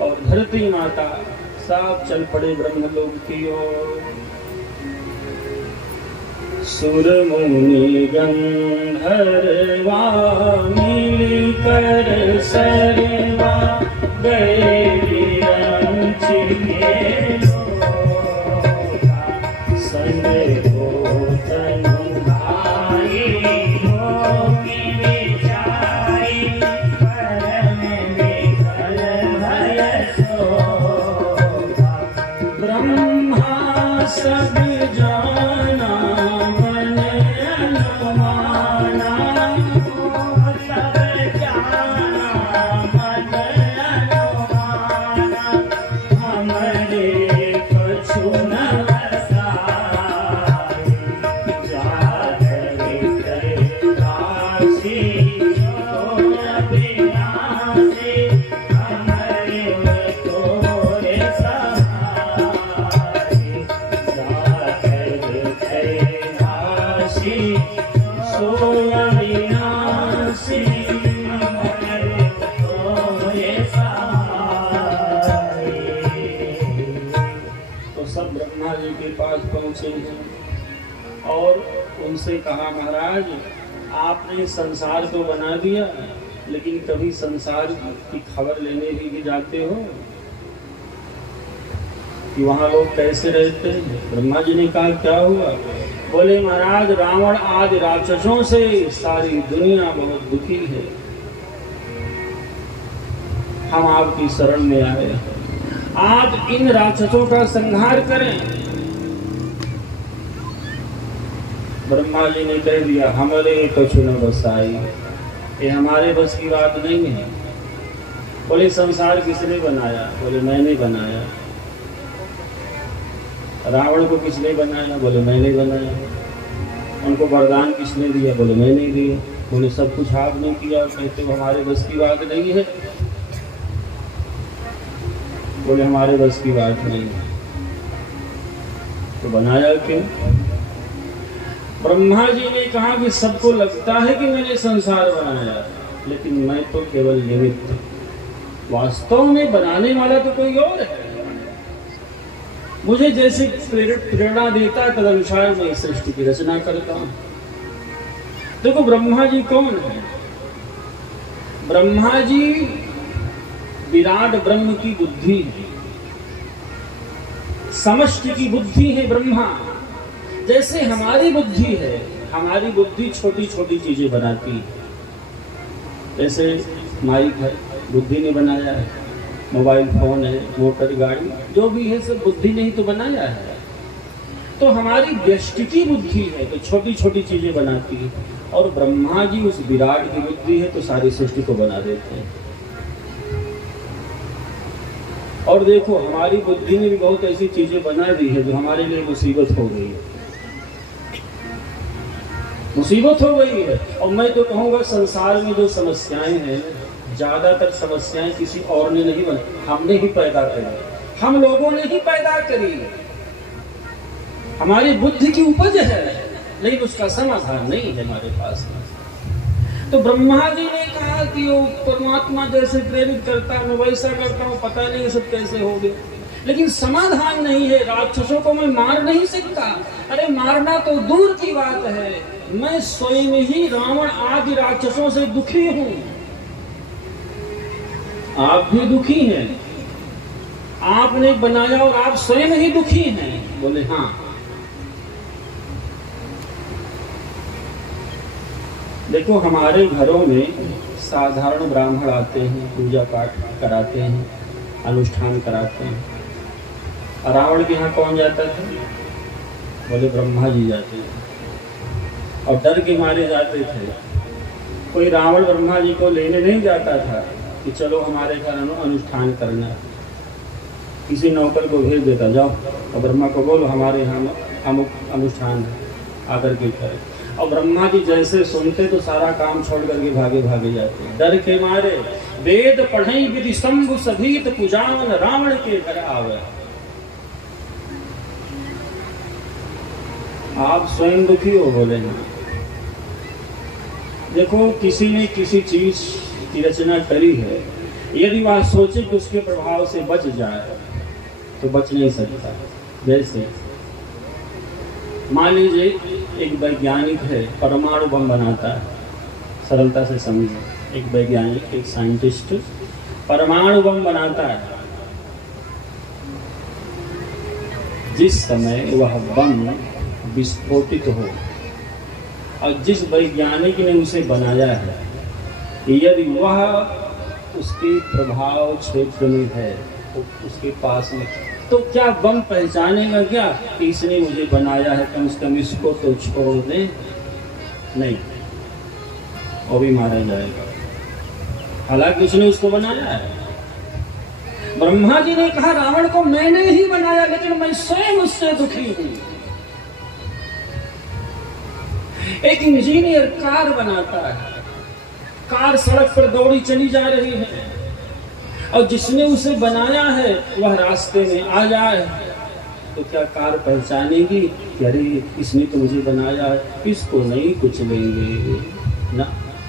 और धरती माता सब चल पड़े ब्रह्मलोक की ओर। सुर मुनि गंधर्वा मिलकर सरवा गए विरंच के लोका, संग को तनु भाई हो मिल जाई, परम विकल भय सोगा। ब्रह्मा सब जाना मन अनुमाना, सब जाना मन अनुमाना, हमरे कछु न बसाई, जाकर कैलाशी जो अविनाशी, हमरे तोरे सहाय, जाकर कैलाशी सो अविनाशी, हमरे तोरे सहाय। तो सब ब्रह्मा जी के पास पहुंचे हैं और उनसे कहा, महाराज आपने संसार तो बना दिया, लेकिन कभी संसार की खबर लेने भी जाते हो कि वहाँ लोग कैसे रहते हैं? ब्रह्मा जी ने कहा, क्या हुआ? बोले, महाराज रावण आदि राक्षसों से सारी दुनिया बहुत दुखी है, हम आपकी शरण में आए, आप इन राक्षसों का संहार करें। ब्रह्मा जी ने कह दिया, हमारे कछु न बसाई, ये हमारे बस की बात नहीं है। बोले, संसार किसने बनाया? बोले, मैंने बनाया। रावण को किसने बनाया? बोले, मैंने बनाया। उनको वरदान किसने दिया? बोले, मैंने दिया। बोले, सब कुछ आपने किया और कहते हो हमारे बस की बात नहीं है? बोले, हमारे बस की बात नहीं है। तो बनाया क्यों? ब्रह्मा जी ने कहा कि सबको लगता है कि मैंने संसार बनाया, लेकिन मैं तो केवल निमित्त, वास्तव में बनाने वाला तो कोई और है। मुझे जैसे प्रेरणा देता है तदनुसार मैं इस सृष्टि की रचना करता हूं। देखो ब्रह्मा जी कौन है? ब्रह्मा जी विराट ब्रह्म की बुद्धि है, समष्टि की बुद्धि है ब्रह्मा। जैसे हमारी बुद्धि है, हमारी बुद्धि छोटी छोटी चीजें बनाती है। जैसे माइक है, बुद्धि ने बनाया है, मोबाइल फोन है, मोटर गाड़ी, जो भी है सब बुद्धि ने ही तो बनाया है। तो हमारी व्यष्टि की बुद्धि है तो छोटी छोटी चीजें बनाती है, और ब्रह्मा जी उस विराट की बुद्धि है तो सारी सृष्टि को बना देते हैं। और देखो हमारी बुद्धि ने भी बहुत ऐसी चीजें बना दी है जो हमारे लिए मुसीबत हो गई है, मुसीबत हो गई है। और मैं तो कहूँगा संसार में जो समस्याएं हैं, ज्यादातर समस्याएं किसी और ने नहीं बनाई, हमने ही पैदा करी, हम लोगों ने ही पैदा करी। हमारी बुद्धि की उपज है, लेकिन उसका समाधान नहीं है हमारे पास। तो ब्रह्मा जी ने कहा कि वो परमात्मा जैसे प्रेरित करता मैं वैसा करता हूँ, पता नहीं ये सब कैसे हो गए, लेकिन समाधान नहीं है। राक्षसों को मैं मार नहीं सकता। अरे मारना तो दूर की बात है, मैं स्वयं ही रावण आदि राक्षसों से दुखी हूँ। आप भी दुखी हैं, आपने बनाया और आप स्वयं ही दुखी हैं। बोले हाँ। देखो हमारे घरों में साधारण ब्राह्मण आते हैं, पूजा पाठ कराते हैं, अनुष्ठान कराते हैं। रावण के यहाँ कौन जाता था? बोले ब्रह्मा जी जाते हैं, और डर के मारे जाते थे। कोई रावण ब्रह्मा जी को लेने नहीं जाता था कि चलो हमारे घर अनुष्ठान करना। किसी नौकर को भेज देता, जाओ और ब्रह्मा को बोलो हमारे यहाँ अमुक अनुष्ठान है, आकर के करे। और ब्रह्मा जी जैसे सुनते तो सारा काम छोड़ करके भागे भागे जाते, डर के मारे। वेद पढ़ई विधि शंभु सभीत पूजावन रावण के घर आवे। आप स्वयं दुखी हो, बोले ना। देखो किसी ने किसी चीज की रचना करी है, यदि वह सोचे कि उसके प्रभाव से बच जाए तो बच नहीं सकता। जैसे मान लीजिए एक वैज्ञानिक है, परमाणु बम बनाता है, सरलता से समझे। एक वैज्ञानिक, एक साइंटिस्ट परमाणु बम बनाता है। जिस समय वह बम विस्फोटित हो और जिस वैज्ञानिक ने उसे बनाया है, यदि वह उसके प्रभाव क्षेत्र में है तो उसके पास में, तो क्या बम पहचानेगा क्या कि इसने मुझे बनाया है, कम से कम इसको तो छोड़ दे? नहीं, वो भी मारा जाएगा, हालांकि उसने उसको बनाया है। ब्रह्मा जी ने कहा रावण को मैंने ही बनाया, लेकिन मैं स्वयं उससे दुखी हूं। एक इंजीनियर कार बनाता है, कार सड़क पर दौड़ी चली जा रही है और जिसने उसे बनाया है वह रास्ते में आ जाए तो क्या कार पहचानेगी कि अरे इसने तो मुझे बनाया है, इसको नहीं कुछ लेंगे ना,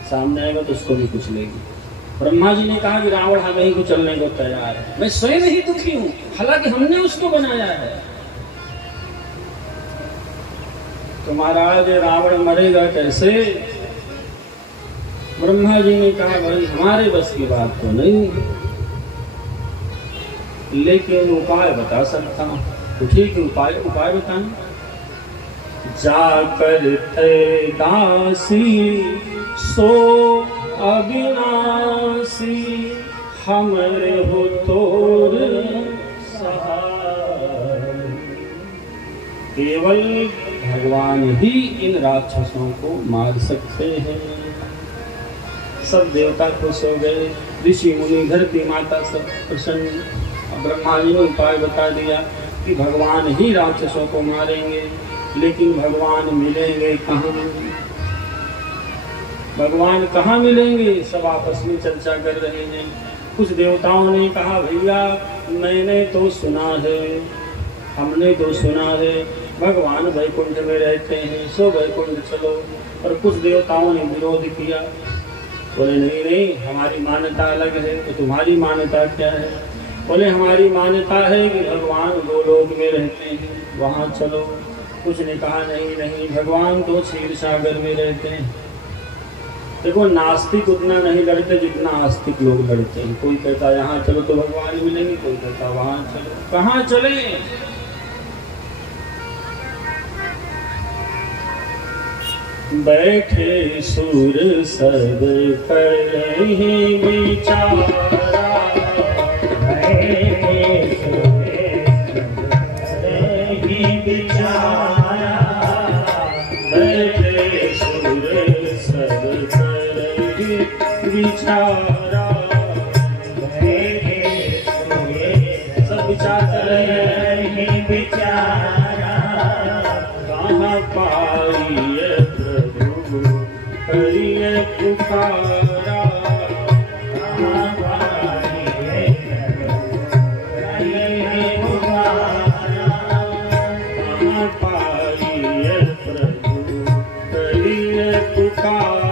सामने आएगा तो उसको भी कुछ लेंगे। ब्रह्मा जी ने कहा कि रावण हमें ही को चलने को तैयार है, मैं स्वयं ही दुखी हूं, हालांकि हमने उसको बनाया है। तो महाराज रावण मरेगा कैसे? ब्रह्मा जी ने कहा भाई हमारे बस की बात तो नहीं, लेकिन उपाय बता सकता हूं। तो ठीक है, उपाय बताना। जाकर थे दासी सो अविनाशी, हमरे हो तोर सहाय। केवल भगवान ही इन राक्षसों को मार सकते हैं। सब देवता खुश हो गए, ऋषि मुनि, धरती माता सब प्रसन्न। ब्रह्मा जी ने उपाय बता दिया कि भगवान ही राक्षसों को मारेंगे, लेकिन भगवान मिलेंगे कहाँ? भगवान कहाँ मिलेंगे? सब आपस में चर्चा कर रहे हैं। कुछ देवताओं ने कहा भैया मैंने तो सुना है, हमने तो सुना है भगवान वैकुंठ में रहते हैं, सो वैकुंठ चलो। और कुछ देवताओं ने विरोध किया, बोले नहीं नहीं हमारी मान्यता अलग है। तो तुम्हारी मान्यता क्या है? बोले हमारी मान्यता है कि भगवान गोलोक में रहते हैं, वहाँ चलो। कुछ ने कहा नहीं नहीं भगवान तो क्षीर सागर में रहते हैं। देखो नास्तिक उतना नहीं लड़ते जितना आस्तिक लोग लड़ते हैं। कोई कहता यहाँ चलो तो भगवान मिलेंगे, कोई कहता वहाँ चलो। कहाँ चले? बैठे सुर सब करहि विचारा, विचारा सब विचार कर रहे हैं। विचारा कहाँ पाइए प्रभु करिए पुकारा, कहाँ पाइए करिए पुकारा, कहाँ पाइए प्रभु करिए पुकारा।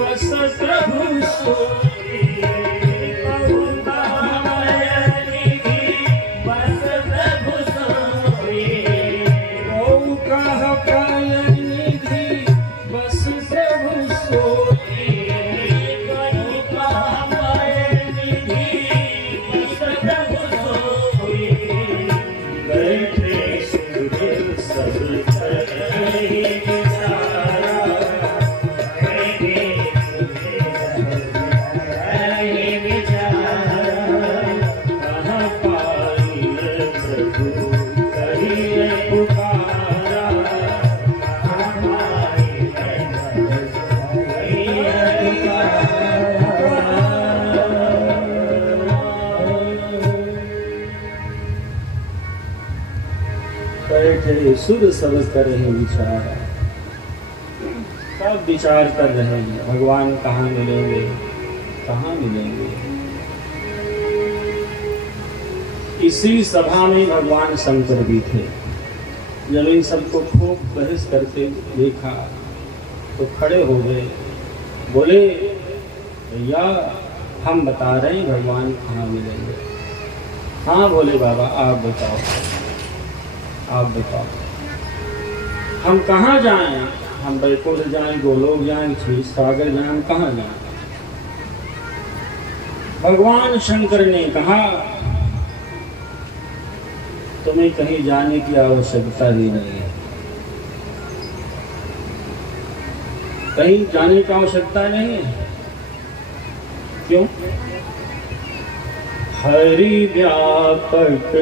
बस प्रभु बैठे सुर सब कर रहे विचार, सब विचार कर रहे हैं भगवान कहाँ मिलेंगे, कहाँ मिलेंगे। इसी सभा में भगवान शंकर भी थे। जब इन सबको खूब बहस करते देखा तो खड़े हो गए, बोले भैया हम बता रहे हैं भगवान कहाँ मिलेंगे। हाँ बोले बाबा आप बताओ, आप बताओ हम कहाँ जाएं, हम बैकुंठ जाएं, गोलोक जाएं, क्षीर सागर जाएं, हम कहाँ जाएं। भगवान शंकर ने कहा तुम्हें कहीं जाने की आवश्यकता ही नहीं है, कहीं जाने की आवश्यकता नहीं है। क्यों? हरि व्यापक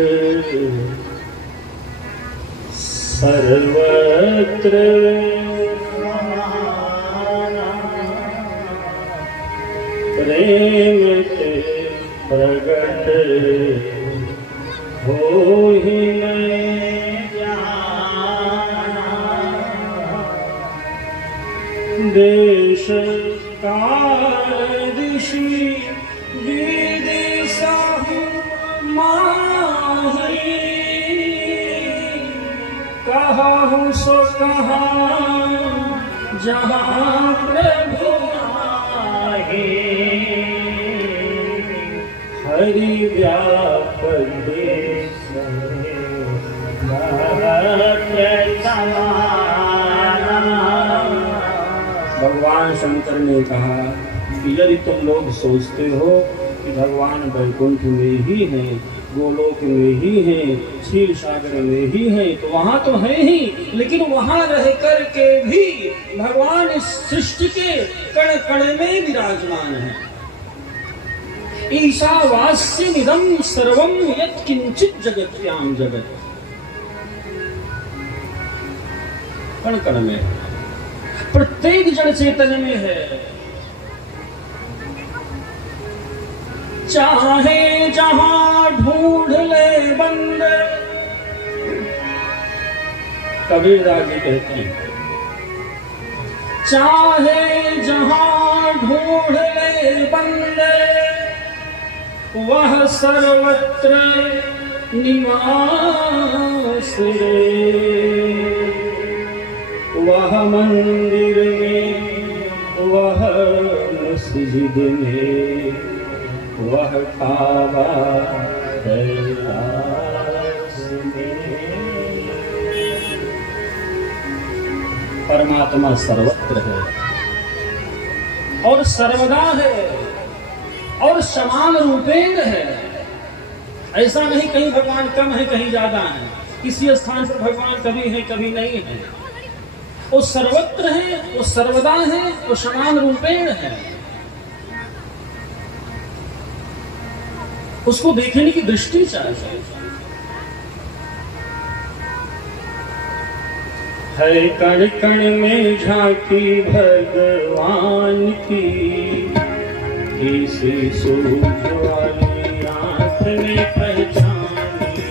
सर्वत्र प्रेम ते प्रगट हो ही नहीं देश काल दिशि विदिशा माही, कहूँ सो कहा जहाँ प्रभु आहे, हरि व्यापक भगवान शंकर ने कहा कि यदि तुम लोग सोचते हो कि भगवान वैकुंठ में ही हैं, गोलोक में ही हैं, क्षीर सागर में ही हैं, तो वहाँ तो है ही, लेकिन वहाँ रह कर के भी भगवान इस सृष्टि के कण कण में विराजमान है। ईशावास्यमिदं सर्वं यत्किंचित् जगत्यां जगत्, कण कण में, प्रत्येक जड़ चेतन में है। चाहे जहां ढूंढ ले बंद, कबीरदास जी कहते हैं चाहे जहां ढूंढ ले बंद, वह सर्वत्र निवास रे। वह मंदिर में, वह मस्जिद में, वह काबा कैलाश में। परमात्मा सर्वत्र है और सर्वदा है और समान रूपेण है। ऐसा नहीं कहीं भगवान कम है कहीं ज्यादा है, किसी स्थान पर भगवान कभी है कभी नहीं है। वो सर्वत्र है, वो सर्वदा है, वो समान रूपेण है। उसको देखने की दृष्टि चाहिए। है कण कण में झांकी भगवान की, इसी सूझ वाली आंख में पहचानी।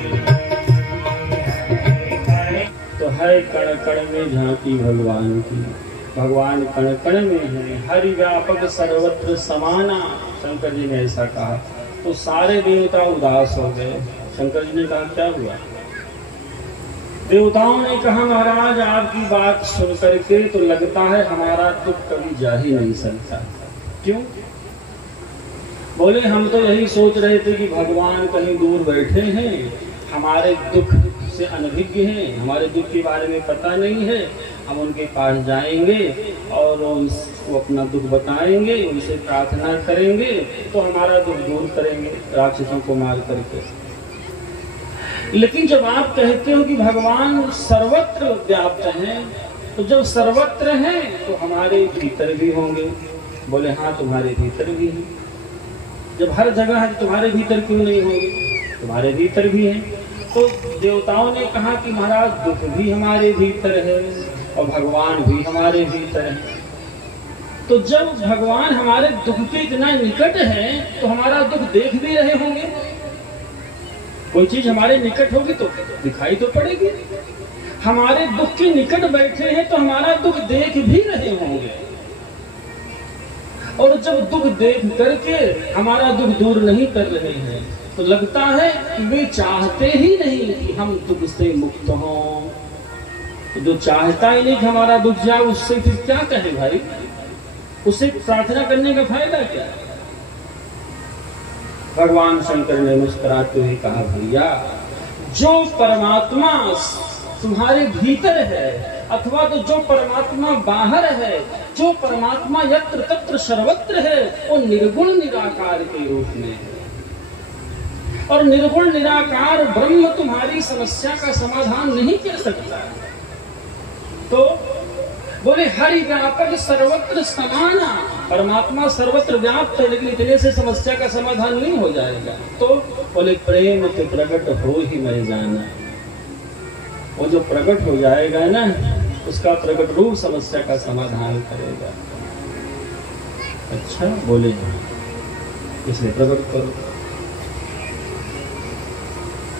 तो है कण कण में झांकी भगवान की, भगवान कण कण में है। हरि व्यापक सर्वत्र समाना, शंकर जी ने ऐसा कहा। तो सारे देवता उदास हो गए। शंकर जी ने कहा क्या हुआ? देवताओं ने कहा महाराज आपकी बात सुन करके तो लगता है हमारा दुख कभी जा ही नहीं सकता। क्यों? बोले हम तो यही सोच रहे थे कि भगवान कहीं दूर बैठे हैं, हमारे दुख से अनभिज्ञ हैं, हमारे दुख के बारे में पता नहीं है। हम उनके पास जाएंगे और उनको अपना दुख बताएंगे, उनसे प्रार्थना करेंगे तो हमारा दुख दूर करेंगे राक्षसों को मार करके। लेकिन जब आप कहते हो कि भगवान सर्वत्र व्याप्त हैं, तो जब सर्वत्र हैं तो हमारे भीतर भी होंगे। बोले हाँ तुम्हारे भीतर भी हैं। जब हर जगह है तुम्हारे भीतर क्यों नहीं होंगे? तुम्हारे भीतर भी हैं। तो देवताओं ने कहा कि महाराज दुख भी हमारे भीतर है और भगवान भी हमारे भीतर है। तो जब भगवान हमारे दुख के इतना निकट है तो हमारा दुख देख भी रहे होंगे। कोई चीज हमारे निकट होगी तो दिखाई तो पड़ेगी। हमारे दुख के निकट बैठे हैं तो हमारा दुख देख भी रहे होंगे, और जब दुख देख करके हमारा दुख दूर नहीं कर रहे हैं तो लगता है कि वे चाहते ही नहीं कि हम दुख से मुक्त हों। तो जो चाहता ही नहीं कि हमारा दुख जाए उससे फिर क्या कहे भाई, उससे प्रार्थना करने का फायदा क्या है? भगवान शंकर ने मुस्कुराते हुए कहा, भैया जो परमात्मा तुम्हारे भीतर है अथवा तो जो परमात्मा बाहर है, जो परमात्मा यत्र तत्र सर्वत्र है, वो निर्गुण निराकार के रूप में है। और निर्गुण निराकार ब्रह्म तुम्हारी समस्या का समाधान नहीं कर सकता। तो बोले हरि व्यापक सर्वत्र समाना, परमात्मा सर्वत्र व्याप्त है, लेकिन इतने से समस्या का समाधान नहीं हो जाएगा। तो बोले प्रेम के प्रकट हो ही मैं जाना, वो जो प्रकट हो जाएगा ना उसका प्रकट रूप समस्या का समाधान करेगा। अच्छा बोले इसलिए प्रकट करो।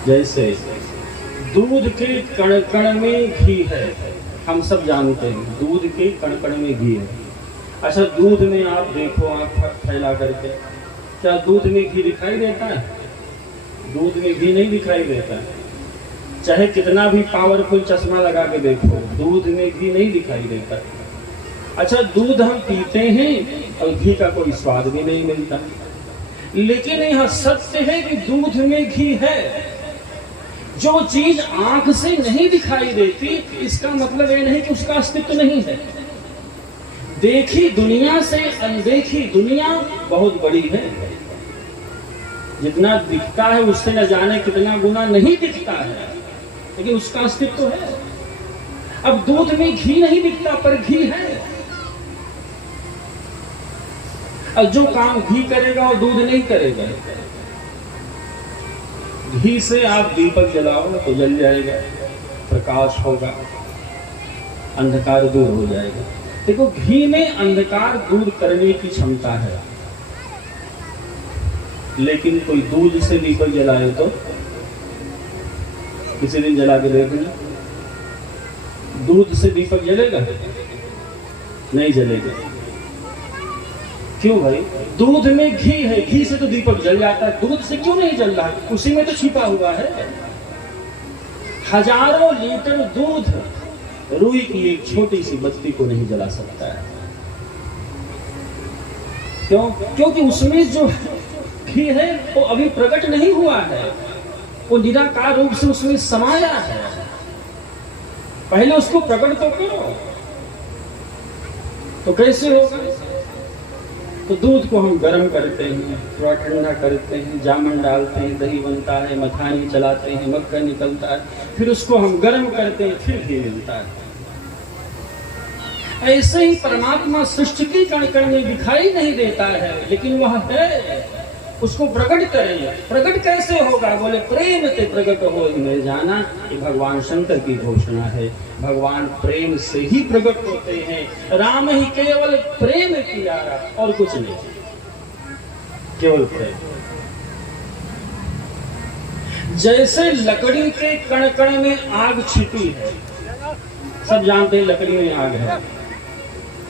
जैसे दूध के कण कण में घी है, हम सब जानते हैं दूध के कण कण में घी है। अच्छा दूध में आप देखो आँख फैला करके, क्या दूध में घी दिखाई देता है? दूध में घी नहीं दिखाई देता है। चाहे कितना भी पावरफुल चश्मा लगा के देखो, दूध में घी नहीं दिखाई देता। अच्छा दूध हम पीते हैं और घी का कोई स्वाद भी नहीं मिलता, लेकिन यह सत्य है कि दूध में घी है। जो चीज आंख से नहीं दिखाई देती इसका मतलब ये नहीं कि उसका अस्तित्व नहीं है। देखी दुनिया से अनदेखी दुनिया बहुत बड़ी है। जितना दिखता है उससे न जाने कितना गुना नहीं दिखता है, लेकिन उसका अस्तित्व है। अब दूध में घी नहीं दिखता पर घी है। अब जो काम घी करेगा वो दूध नहीं करेगा। घी से आप दीपक जलाओ तो जल जाएगा, प्रकाश होगा, अंधकार दूर हो जाएगा। देखो घी में अंधकार दूर करने की क्षमता है, लेकिन कोई दूध से दीपक जलाए तो किसी दिन जला के देखना, दूध से दीपक जलेगा? नहीं जलेगा। क्यों भाई? दूध में घी है, घी से तो दीपक जल जाता है, दूध से क्यों नहीं जल रहा? उसी में तो छिपा हुआ है। हजारों लीटर दूध रुई की एक छोटी सी बत्ती को नहीं जला सकता है। क्यों? क्योंकि उसमें जो घी है वो अभी प्रकट नहीं हुआ है, वो निराकार रूप से उसमें समाया है। पहले उसको प्रकट तो करो, तो कैसे होगा? तो दूध को हम गर्म करते हैं, थोड़ा ठंडा करते हैं, जामुन डालते हैं, दही बनता है, मखानी चलाते हैं, मक्खन निकलता है, फिर उसको हम गर्म करते हैं, फिर घी मिलता है। ऐसे ही परमात्मा सृष्टि की कण कण में दिखाई नहीं देता है, लेकिन वह है, उसको प्रकट करें। प्रकट कैसे होगा? बोले प्रेम से प्रकट हो मैं जाना। ये भगवान शंकर की घोषणा है। भगवान प्रेम से ही प्रकट होते हैं। राम ही केवल प्रेम प्यारा, और कुछ नहीं, केवल प्रेम। जैसे लकड़ी के कण कण में आग छिपी है, सब जानते हैं लकड़ी में आग है।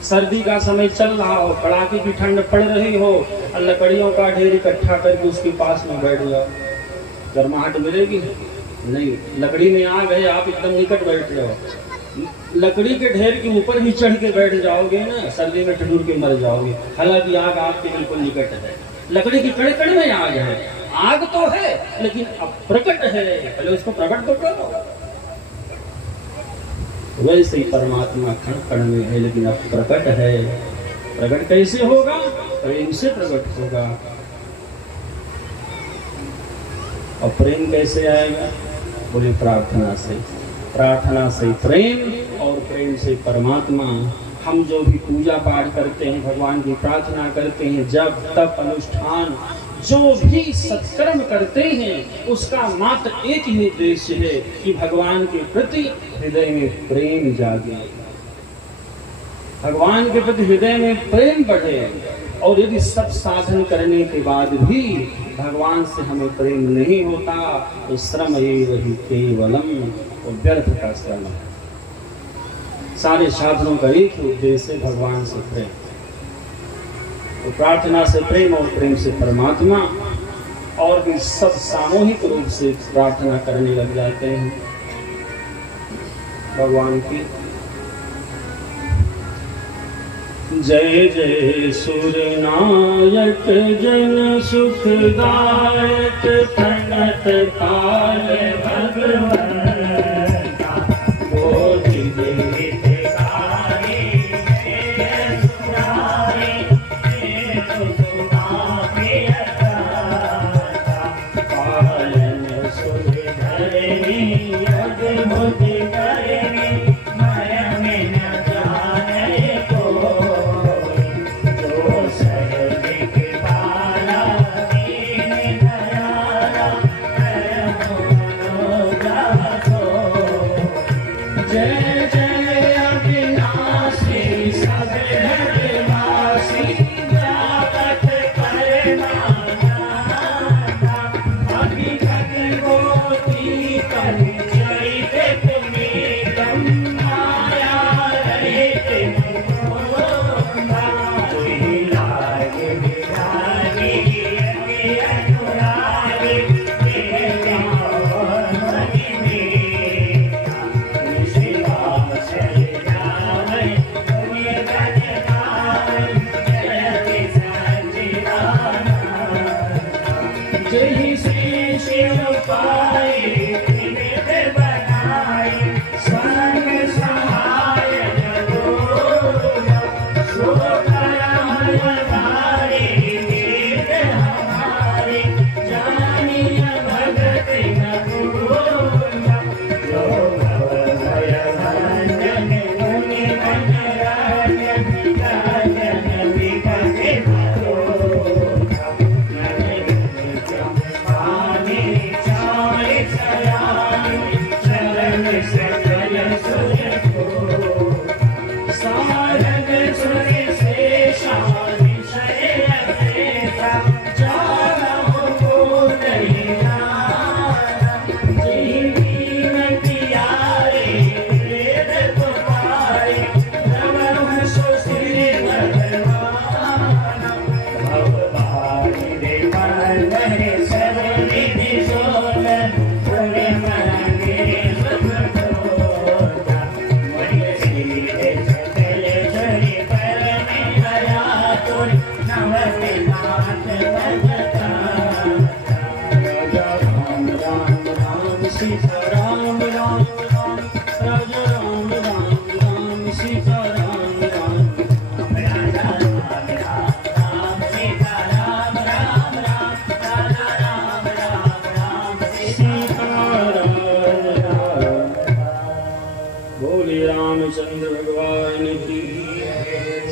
सर्दी का समय चल रहा हो, कड़ाके की ठंड पड़ रही हो और लकड़ियों का ढेर इकट्ठा करके उसके पास में बैठ जाओ, गर्माहट मिलेगी? नहीं। लकड़ी में आग है, आप एकदम निकट बैठ रहे हो, लकड़ी के ढेर के ऊपर ही चढ़ के बैठ जाओगे ना, सर्दी में ठिठुर के मर जाओगे। हालांकि आग आपके बिल्कुल निकट है, लकड़ी की कण कण में आग है। आग तो है लेकिन अब प्रकट है, पहले उसको प्रकट तो करो। वैसे ही परमात्मा कण कण में है, लेकिन अब प्रकट है। प्रकट कैसे होगा? प्रेम से प्रकट होगा। और प्रेम कैसे आएगा? बोले प्रार्थना से। प्रार्थना से प्रेम और प्रेम से परमात्मा। हम जो भी पूजा पाठ करते हैं, भगवान की प्रार्थना करते हैं, जब तप अनुष्ठान जो भी सत्कर्म करते हैं, उसका मात्र एक ही उद्देश्य है कि भगवान के प्रति हृदय में प्रेम जागे, भगवान के प्रति हृदय में प्रेम बढ़े। और यदि सब साधन करने के बाद भी भगवान से हमें प्रेम नहीं होता तो श्रम एवं केवलम, वो व्यर्थ का श्रम है। सारे साधनों का एक ही उद्देश्य है भगवान से प्रेम। तो प्रार्थना से प्रेम और प्रेम से परमात्मा, और भी सब सामूहिक रूप से प्रार्थना करने लग जाते हैं भगवान की। जय जय सूर्यनायक जन सुखदायक प्रणत काल भगवान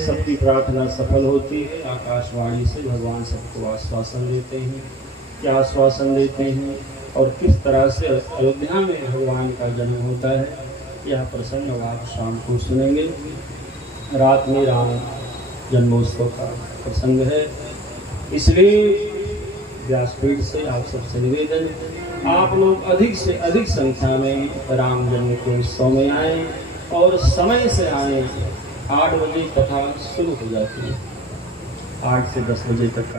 सबकी प्रार्थना सफल होती है। आकाशवाणी से भगवान सबको आश्वासन देते हैं। क्या आश्वासन देते हैं और किस तरह से अयोध्या में भगवान का जन्म होता है, यह प्रसंग आप शाम को सुनेंगे। रात में राम जन्मोत्सव का प्रसंग है, इसलिए व्यासपीठ से आप सबसे निवेदन, आप लोग अधिक से अधिक संख्या में राम जन्म के उत्सव में आए और समय से आए। 8 बजे कथा शुरू हो जाती है, 8 से 10 बजे तक का